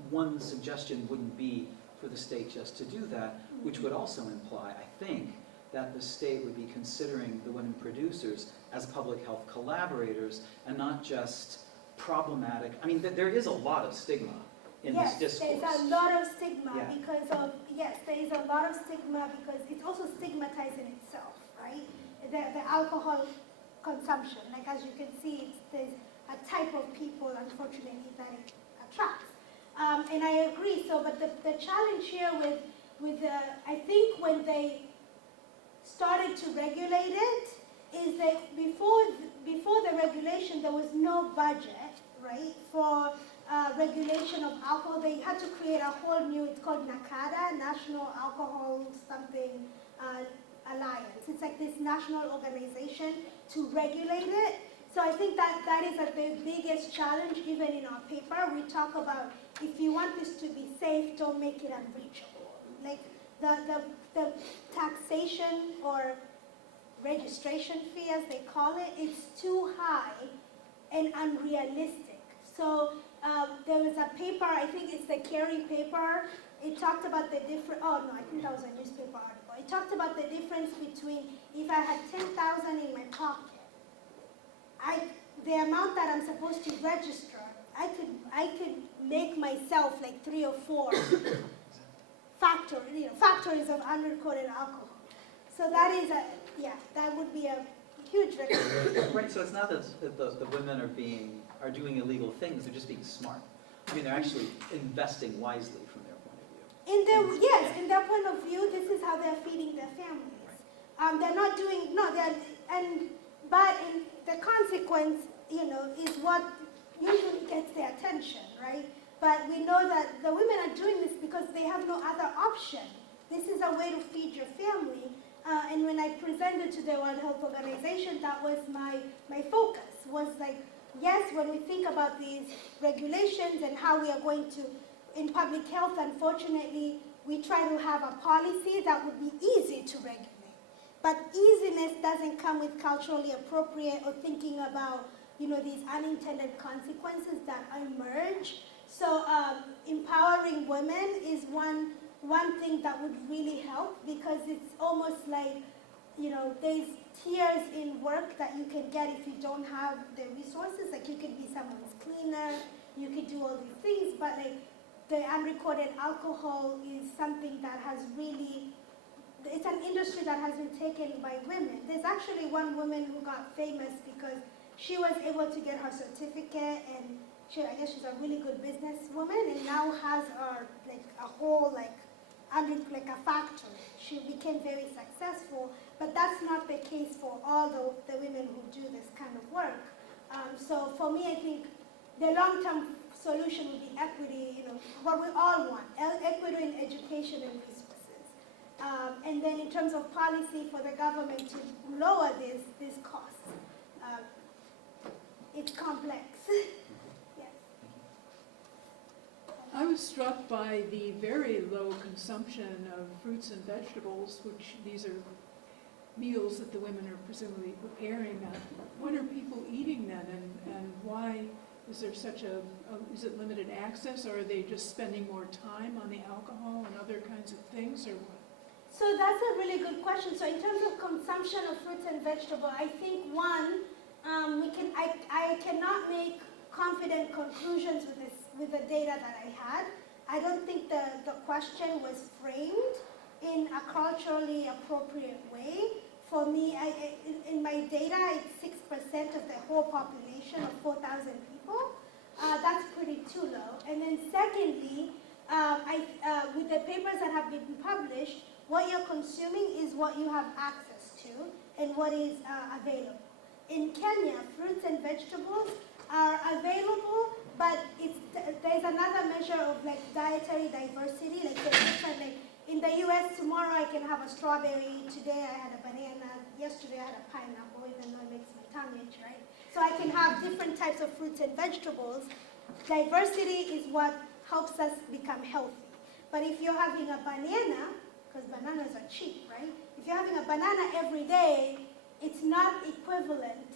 one suggestion wouldn't be for the state just to do that, which would also imply, I think, that the state would be considering the women producers as public health collaborators and not just problematic. I mean, there is a lot of stigma in this discourse. Yes, there's a lot of stigma Yeah. because of, there is a lot of stigma because it's also stigmatized in itself, right? The alcohol consumption, like as you can see, there's a type of people, unfortunately, that it attracts. And I agree, but the challenge here with I think when they started to regulate it, is that before the regulation, there was no budget, right, for regulation of alcohol. They had to create a whole new, it's called NACADA, National Alcohol Something Alliance. It's like this national organization to regulate it. So I think that is the biggest challenge, even in our paper. We talk about, if you want this to be safe, don't make it unreachable. Like the taxation or registration fee, as they call it, it's too high and unrealistic. So there was a paper, I think it's the Kerry paper, it talked about the different, oh no, I think that was a newspaper article. It talked about the difference between if I had 10,000 in my pocket, the amount that I'm supposed to register, I could make myself like 3 or 4 factories of unrecorded alcohol. So that is that would be a huge recommendation. Right, so it's not that the women are doing illegal things, they're just being smart. I mean, they're actually investing wisely from their point of view. In their point of view, this is how they're feeding their families. they're not doing, no, they're, but in the consequence, is what usually gets their attention, right? But we know that the women are doing this because they have no other option. This is a way to feed your family. And when I presented to the World Health Organization, that was my focus, was like, yes, when we think about these regulations and how we are going to, in public health, unfortunately, we try to have a policy that would be easy to regulate. But easiness doesn't come with culturally appropriate or thinking about, these unintended consequences that emerge. So empowering women is one thing that would really help, because it's almost like, there's tiers in work that you can get if you don't have the resources. Like, you could be someone's cleaner, you could do all these things, but like the unrecorded alcohol is something that has really, it's an industry that has been taken by women. There's actually one woman who got famous because she was able to get her certificate, and I guess she's a really good businesswoman, and now has a whole a factory. She became very successful, but that's not the case for all the women who do this kind of work. So for me, I think the long-term solution would be equity, what we all want, equity in education and resources. And then in terms of policy for the government to lower these costs. It's complex. Yes. I was struck by the very low consumption of fruits and vegetables, which these are meals that the women are presumably preparing. When are people eating them, and why is there such is it limited access, or are they just spending more time on the alcohol and other kinds of things, or what? So that's a really good question. So in terms of consumption of fruits and vegetables, I think one, I cannot make confident conclusions with the data that I had. I don't think the question was framed in a culturally appropriate way. For me, in my data, it's 6% of the whole population of 4,000 people. That's pretty too low. And then secondly, with the papers that have been published, what you're consuming is what you have access to and what is available. In Kenya, fruits and vegetables are available, but there's another measure of dietary diversity. In the US, tomorrow I can have a strawberry, today I had a banana, yesterday I had a pineapple, even though it makes my tongue itch, right? So I can have different types of fruits and vegetables. Diversity is what helps us become healthy. But if you're having a banana, because bananas are cheap, right? If you're having a banana every day, it's not equivalent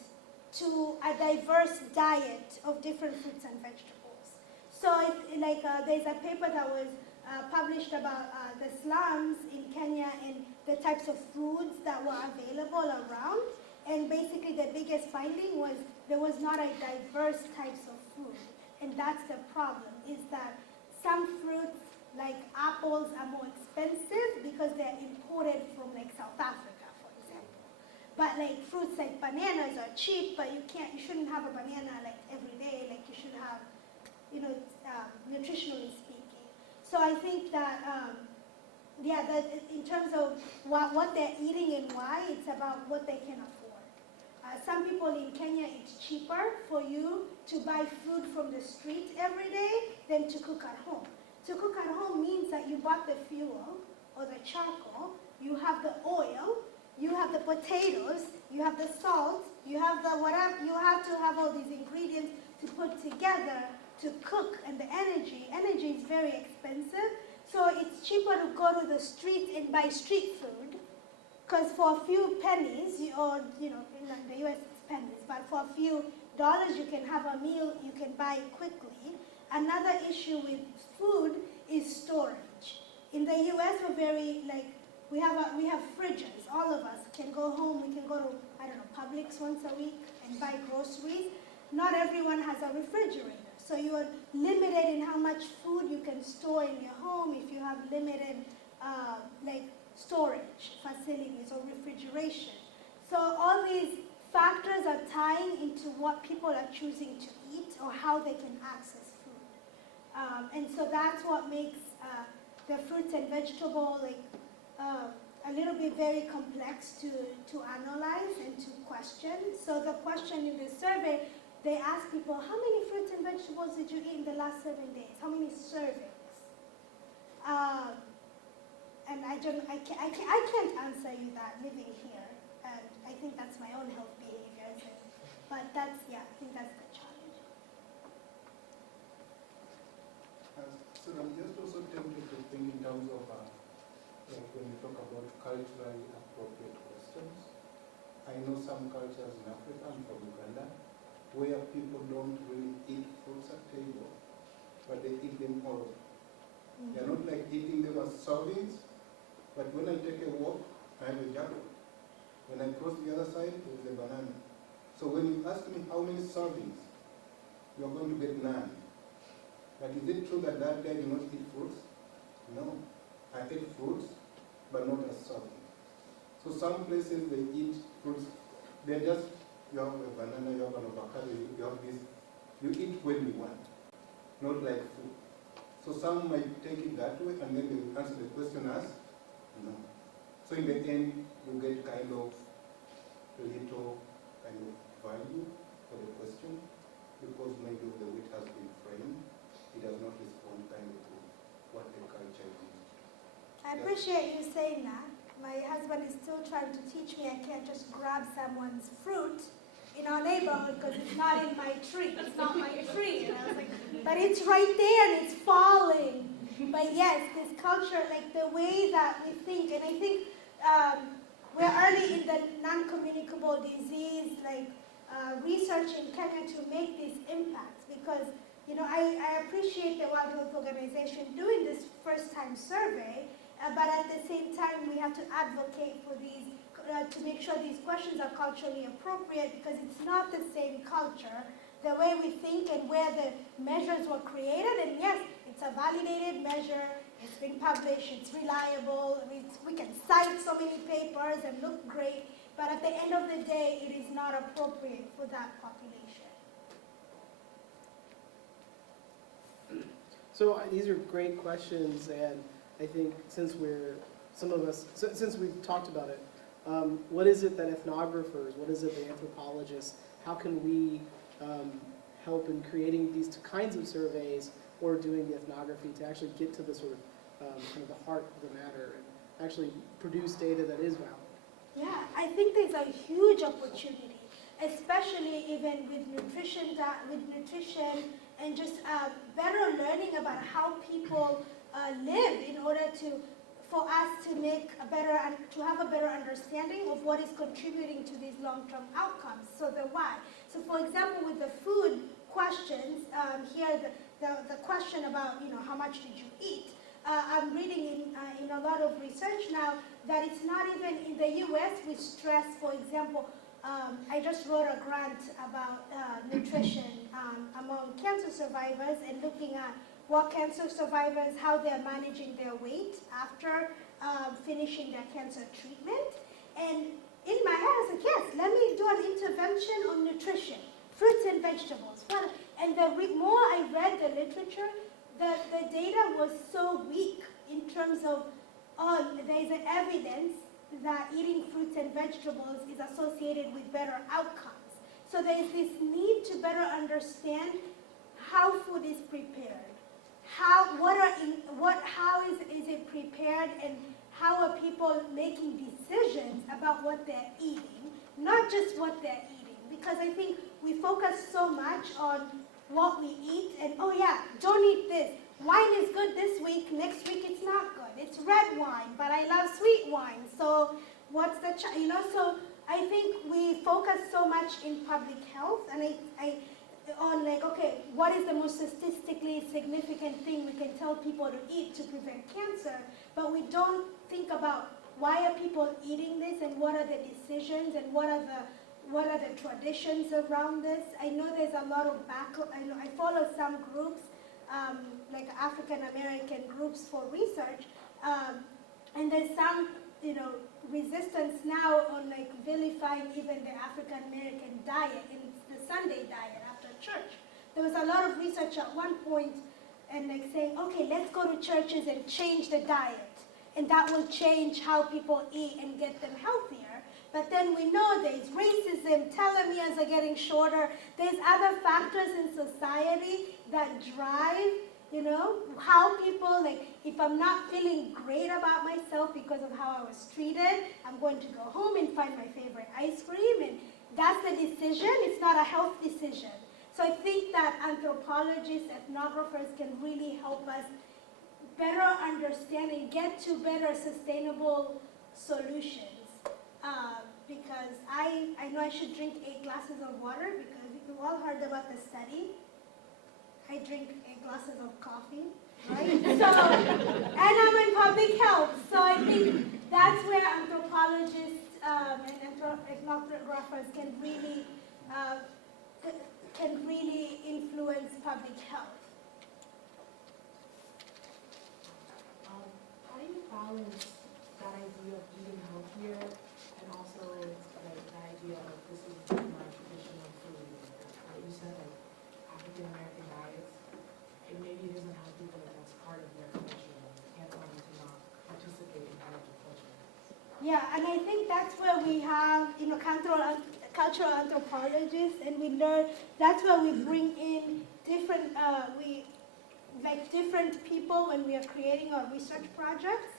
to a diverse diet of different fruits and vegetables. So there's a paper that was published about the slums in Kenya and the types of foods that were available around. And basically the biggest finding was there was not a diverse types of food. And that's the problem, is that some fruits like apples are more expensive because they're imported from South Africa, for example. But fruits like bananas are cheap, but you shouldn't have a banana every day. You should have, nutritionally speaking. So I think that, that in terms of what they're eating and why, it's about what they can afford. Some people in Kenya, it's cheaper for you to buy food from the street every day than to cook at home. To cook at home means that you bought the fuel or the charcoal, you have the oil, you have the potatoes, you have the salt, you have the whatever, you have to have all these ingredients to put together to cook, and the energy is very expensive. So it's cheaper to go to the street and buy street food, because for a few pennies, or in the US it's pennies, but for a few dollars you can have a meal you can buy quickly. Another issue with food is storage. In the US, we're very we have fridges. All of us can go home. We can go to Publix once a week and buy groceries. Not everyone has a refrigerator, so you are limited in how much food you can store in your home if you have limited storage facilities or refrigeration. So all these factors are tying into what people are choosing to eat or how they can access food. And so that's what makes the fruits and vegetable a little bit very complex to analyze and to question. So the question in the survey, they ask people, how many fruits and vegetables did you eat in the last 7 days? How many servings? And I can't answer you that living here. And I think that's my own health behaviors. But that's, yeah, I think that's the challenge. So I'm just also tempted to think in terms of like when we talk about culturally appropriate questions. I know some cultures in Africa, I'm from Uganda, where people don't really eat fruits at table, but they eat them all. They're not like eating them as servings, but when I take a walk, I have a jackal. When I cross the other side, there's a banana. So when you ask me how many servings, you're going to get none. But is it true that that day I did not eat fruits? No. I ate fruits, but not as serving. So some places they eat fruits, they're just, you have a banana, you have an avocado, you have this, you eat when you want, not like food. So some might take it that way, and then they will answer the question as, no. So in the end, you get kind of little kind of value for the question, because maybe the way it has been framed, it does not respond kind of to what the culture is. I appreciate you saying that. My husband is still trying to teach me I can't just grab someone's fruit in our neighborhood because it's not in my tree. It's not my tree. And I was like, but it's right there and it's falling. But yes, this culture, like the way that we think, and I think we're early in the non-communicable disease, like research in Kenya to make these impacts, because you know, I appreciate the World Health Organization doing this first-time survey, but at the same time, we have to advocate for these, to make sure these questions are culturally appropriate, because it's not the same culture, the way we think and where the measures were created. And yes, it's a validated measure, it's been published, it's reliable, we can cite so many papers and look great, but at the end of the day, it is not appropriate for that population. So these are great questions, and I think since we've talked about it, what is it that ethnographers, what is it that anthropologists, how can we help in creating these kinds of surveys or doing the ethnography to actually get to the sort of kind of the heart of the matter and actually produce data that is valid? Yeah, I think there's a huge opportunity, especially even with nutrition and just better learning about how people live in order for us to have a better understanding of what is contributing to these long-term outcomes. So the why. So for example, with the food questions, here the question about how much did you eat. I'm reading in a lot of research now that it's not even in the US we stress, for example, I just wrote a grant about nutrition among cancer survivors and looking at what cancer survivors, how they're managing their weight after finishing their cancer treatment. And in my head, I said, yes, let me do an intervention on nutrition, fruits and vegetables. And the more I read the literature, the data was so weak in terms of, there's evidence that eating fruits and vegetables is associated with better outcomes. So there's this need to better understand how food is prepared, how is it prepared, and how are people making decisions about what they're eating, not just what they're eating. Because I think we focus so much on what we eat, and oh yeah, don't eat this. Wine is good this week, next week it's not good. It's red wine, but I love sweet wine. So what's the, so I think we focus so much in public health, and on like, okay, what is the most statistically significant thing we can tell people to eat to prevent cancer, but we don't think about why are people eating this and what are the decisions and what are the traditions around this. I know there's a lot of I follow some groups, like African American groups for research, and there's some resistance now on like vilifying even the African American diet in the Sunday diet after church. There was a lot of research at one point and like saying, okay, let's go to churches and change the diet. and that will change how people eat and get them healthier. But then we know there's racism, telomeres are getting shorter, there's other factors in society that drive, you know, how people, like, if I'm not feeling great about myself because of how I was treated, I'm going to go home and find my favorite ice cream, and that's the decision. It's not a health decision. So I think that anthropologists, ethnographers can really help us better understand and get to better sustainable solutions. Because I know I should drink 8 glasses of water, because you all heard about the study. I drink 8 glasses of coffee, right? So, and I'm in public health. So I think that's where anthropologists and ethnographers can really influence public health. How do you balance that idea of eating healthier and also like the idea of this is my traditional food? Like you said, like African American diets, it maybe it isn't healthy, but that's part of their culture. You can't tell them to not participate in part of the culture. Yeah, and I think that's where we have, you know, cultural anthropologists, and we learn, that's where we bring in different, different people when we are creating our research projects.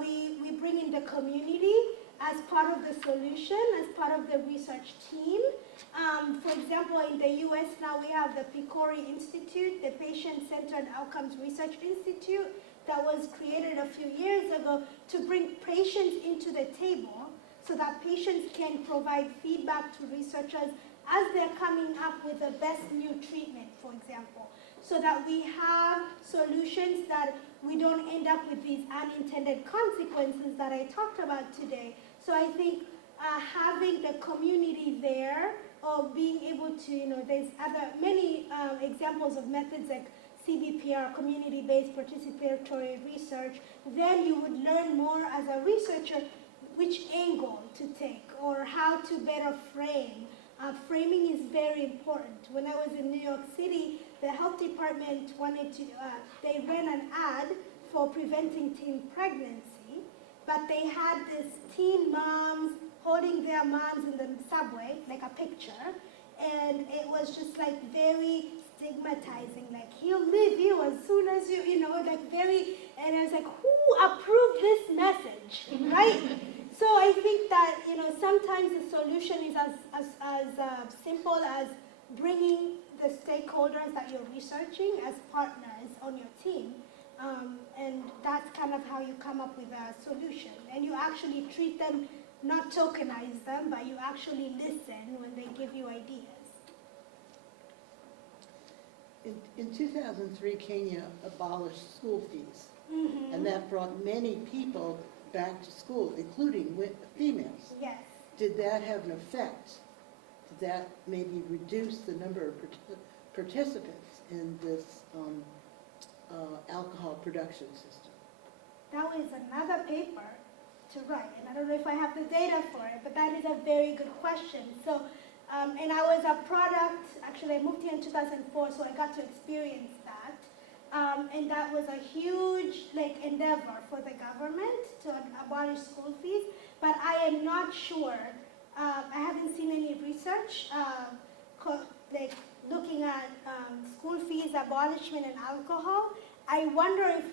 We bring in the community as part of the solution, as part of the research team. For example, in the US now we have the PCORI Institute, the Patient-Centered Outcomes Research Institute, that was created a few years ago to bring patients into the table so that patients can provide feedback to researchers as they're coming up with the best new treatment, for example, so that we have solutions that we don't end up with these unintended consequences that I talked about today. So I think having the community there, or being able to, you know, there's many examples of methods like CBPR, community-based participatory research, then you would learn more as a researcher which angle to take or how to better frame. Framing is very important. When I was in New York City, the health department wanted to, they ran an ad for preventing teen pregnancy, but they had this teen moms holding their moms in the subway, like a picture, and it was just like very stigmatizing, like he'll leave you as soon as you know, like very, and I was like, who approved this message, right? So I think that, you know, sometimes the solution is as simple as bringing the stakeholders that you're researching as partners on your team, and that's kind of how you come up with a solution. And you actually treat them, not tokenize them, but you actually listen when they give you ideas. In 2003, Kenya abolished school fees, Mm-hmm. and that brought many people back to school, including females. Yes. Did that have an effect? Did that maybe reduce the number of participants in this alcohol production system? That was another paper to write, and I don't know if I have the data for it, but that is a very good question. So, and I was a product, actually I moved here in 2004, so I got to experience that. And that was a huge endeavor for the government to abolish school fees, but I am not sure, I haven't seen any research looking at school fees, abolishment, and alcohol. I wonder if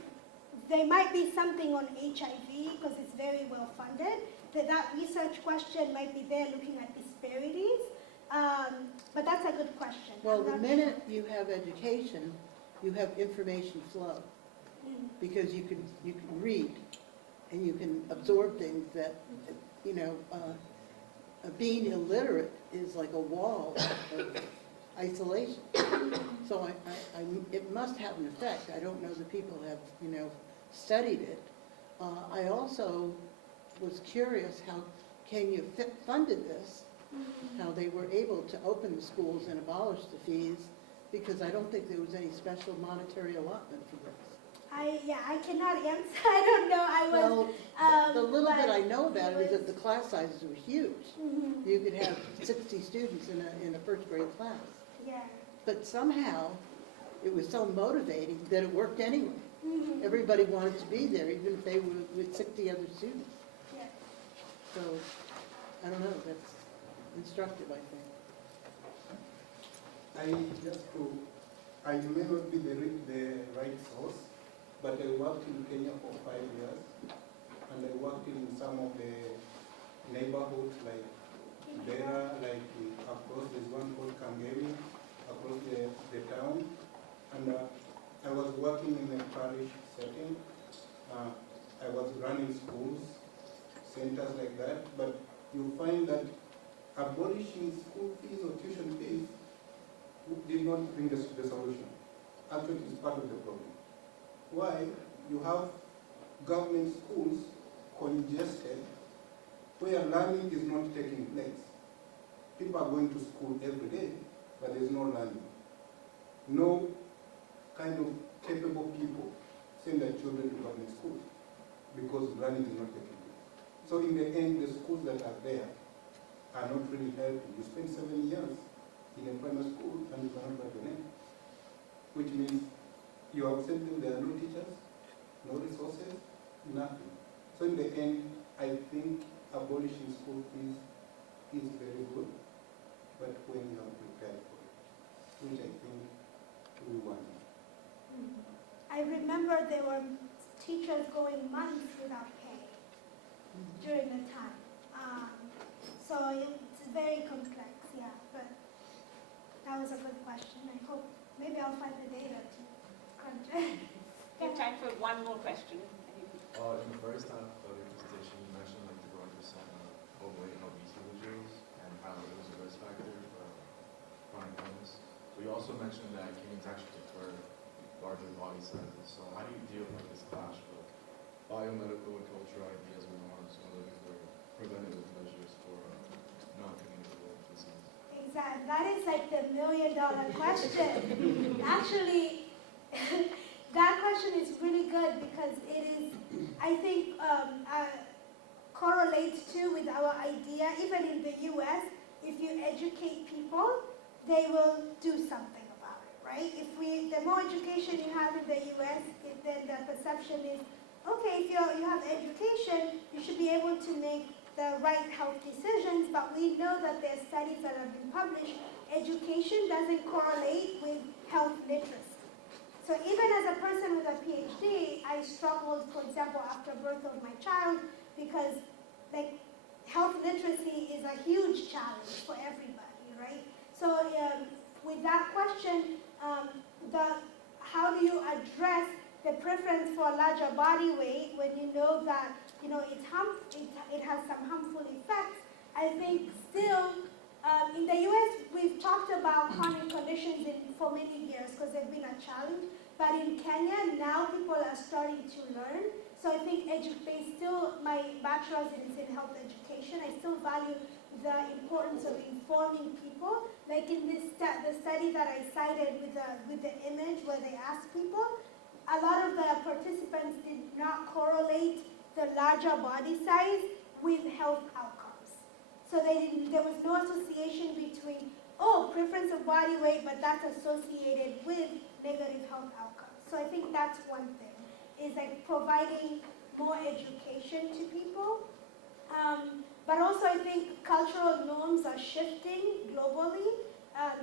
there might be something on HIV, because it's very well funded, that research question might be there looking at disparities, but that's a good question. Well, the minute you have education, you have information flow, because you can read and you can absorb things that, you know, being illiterate is like a wall of isolation. So it must have an effect. I don't know that people have, you know, studied it. I also was curious how Kenya funded this, how they were able to open the schools and abolish the fees, because I don't think there was any special monetary allotment for this. I cannot answer. I don't know. Well, the little bit I know about it is that the class sizes were huge. Mm-hmm. You could have 60 students in a first grade class. Yeah. But somehow, it was so motivating that it worked anyway. Everybody wanted to be there, even if they would sick the other students. Yeah. So, I don't know, that's instructive, I think. I may not be the right source, but I worked in Kenya for 5 years, and I worked in some of the neighborhoods like Bera, like across, there's one called Kangemi, across the town, and I was working in a parish setting. I was running schools, centers like that, but you find that abolishing school fees or tuition fees did not bring the solution. Actually, it's part of the problem. Why? You have government schools congested where learning is not taking place. People are going to school every day, but there's no learning. No kind of capable people send their children to government schools because learning is not taking place. So in the end, the schools that are there are not really helping. You spend 7 years in a primary school and you cannot write your name, which means you have sent them, there are no teachers, no resources, nothing. So in the end, I think abolishing school fees is very good, but when you are prepared for it, which I think we want. I remember there were teachers going months without pay during the time. So it's very complex, yeah, but that was a good question. I hope, maybe I'll find the data to crunch it. We have time for one more question. In the first half of your presentation, you mentioned like the growing percent of overweight and obese individuals and how it was a risk factor for chronic illness. But you also mentioned that Kenyans actually prefer larger body sizes. So how do you deal with like, this clash with biomedical and cultural ideas and norms when looking for preventative measures for non-communicable disease? Exactly. That is like the million-dollar question. Actually, that question is really good because it is, I think, correlates too with our idea, even in the US, if you educate people, they will do something about it, right? The more education you have in the US, then the perception is, okay, if you have education, you should be able to make the right health decisions, but we know that there are studies that have been published, education doesn't correlate with health literacy. So even as a person with a PhD, I struggled, for example, after birth of my child, because like health literacy is a huge challenge for everybody, right? So with that question, how do you address the preference for larger body weight when you know that it has some harmful effects? I think still in the US we've talked about chronic conditions for many years because they've been a challenge. But in Kenya now people are starting to learn. So I think my bachelor's is in health education. I still value the importance of informing people. Like in the study that I cited with the image where they asked people, a lot of the participants did not correlate the larger body size with health outcomes. So there was no association between, preference of body weight, but that's associated with negative health outcomes. So I think that's one thing, is like providing more education to people. But also I think cultural norms are shifting globally.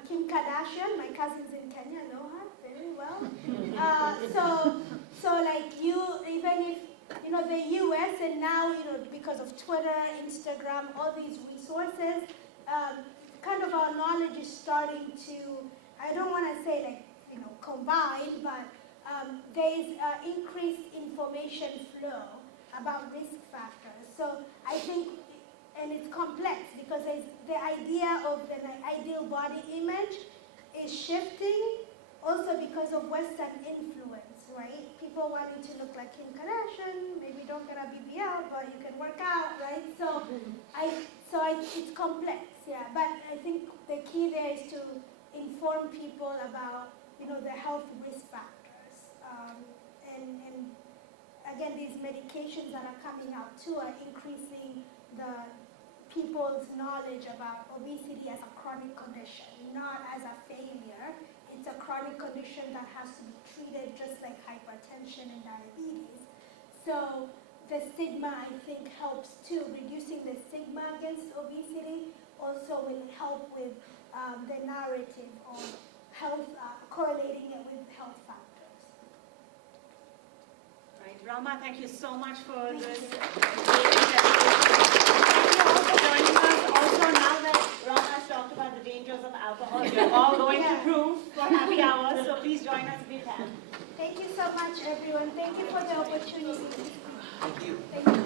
Kim Kardashian, my cousin's in Kenya, know her very well. So like even if, the US and now, because of Twitter, Instagram, all these resources, kind of our knowledge is starting to, I don't want to say like, combine, but there's increased information flow about risk factors. So I think, and it's complex because the idea of the ideal body image is shifting also because of Western influence, right? People wanting to look like Kim Kardashian, maybe don't get a BBL, but you can work out, right? So it's complex, yeah. But I think the key there is to inform people about, the health risk factors. And again, these medications that are coming out too are increasing the people's knowledge about obesity as a chronic condition, not as a failure. It's a chronic condition that has to be treated just like hypertension and diabetes. So the stigma, I think, helps too. Reducing the stigma against obesity also will help with the narrative of health, correlating it with health factors. Right, Rama, thank you so much for Thank this. you. Thank you all for joining us. Also, now that Rama has talked about the dangers of alcohol, we're all going to prove for happy hour, so please join us if you can. Thank you so much, everyone. Thank you for the opportunity. Thank you. Thank you.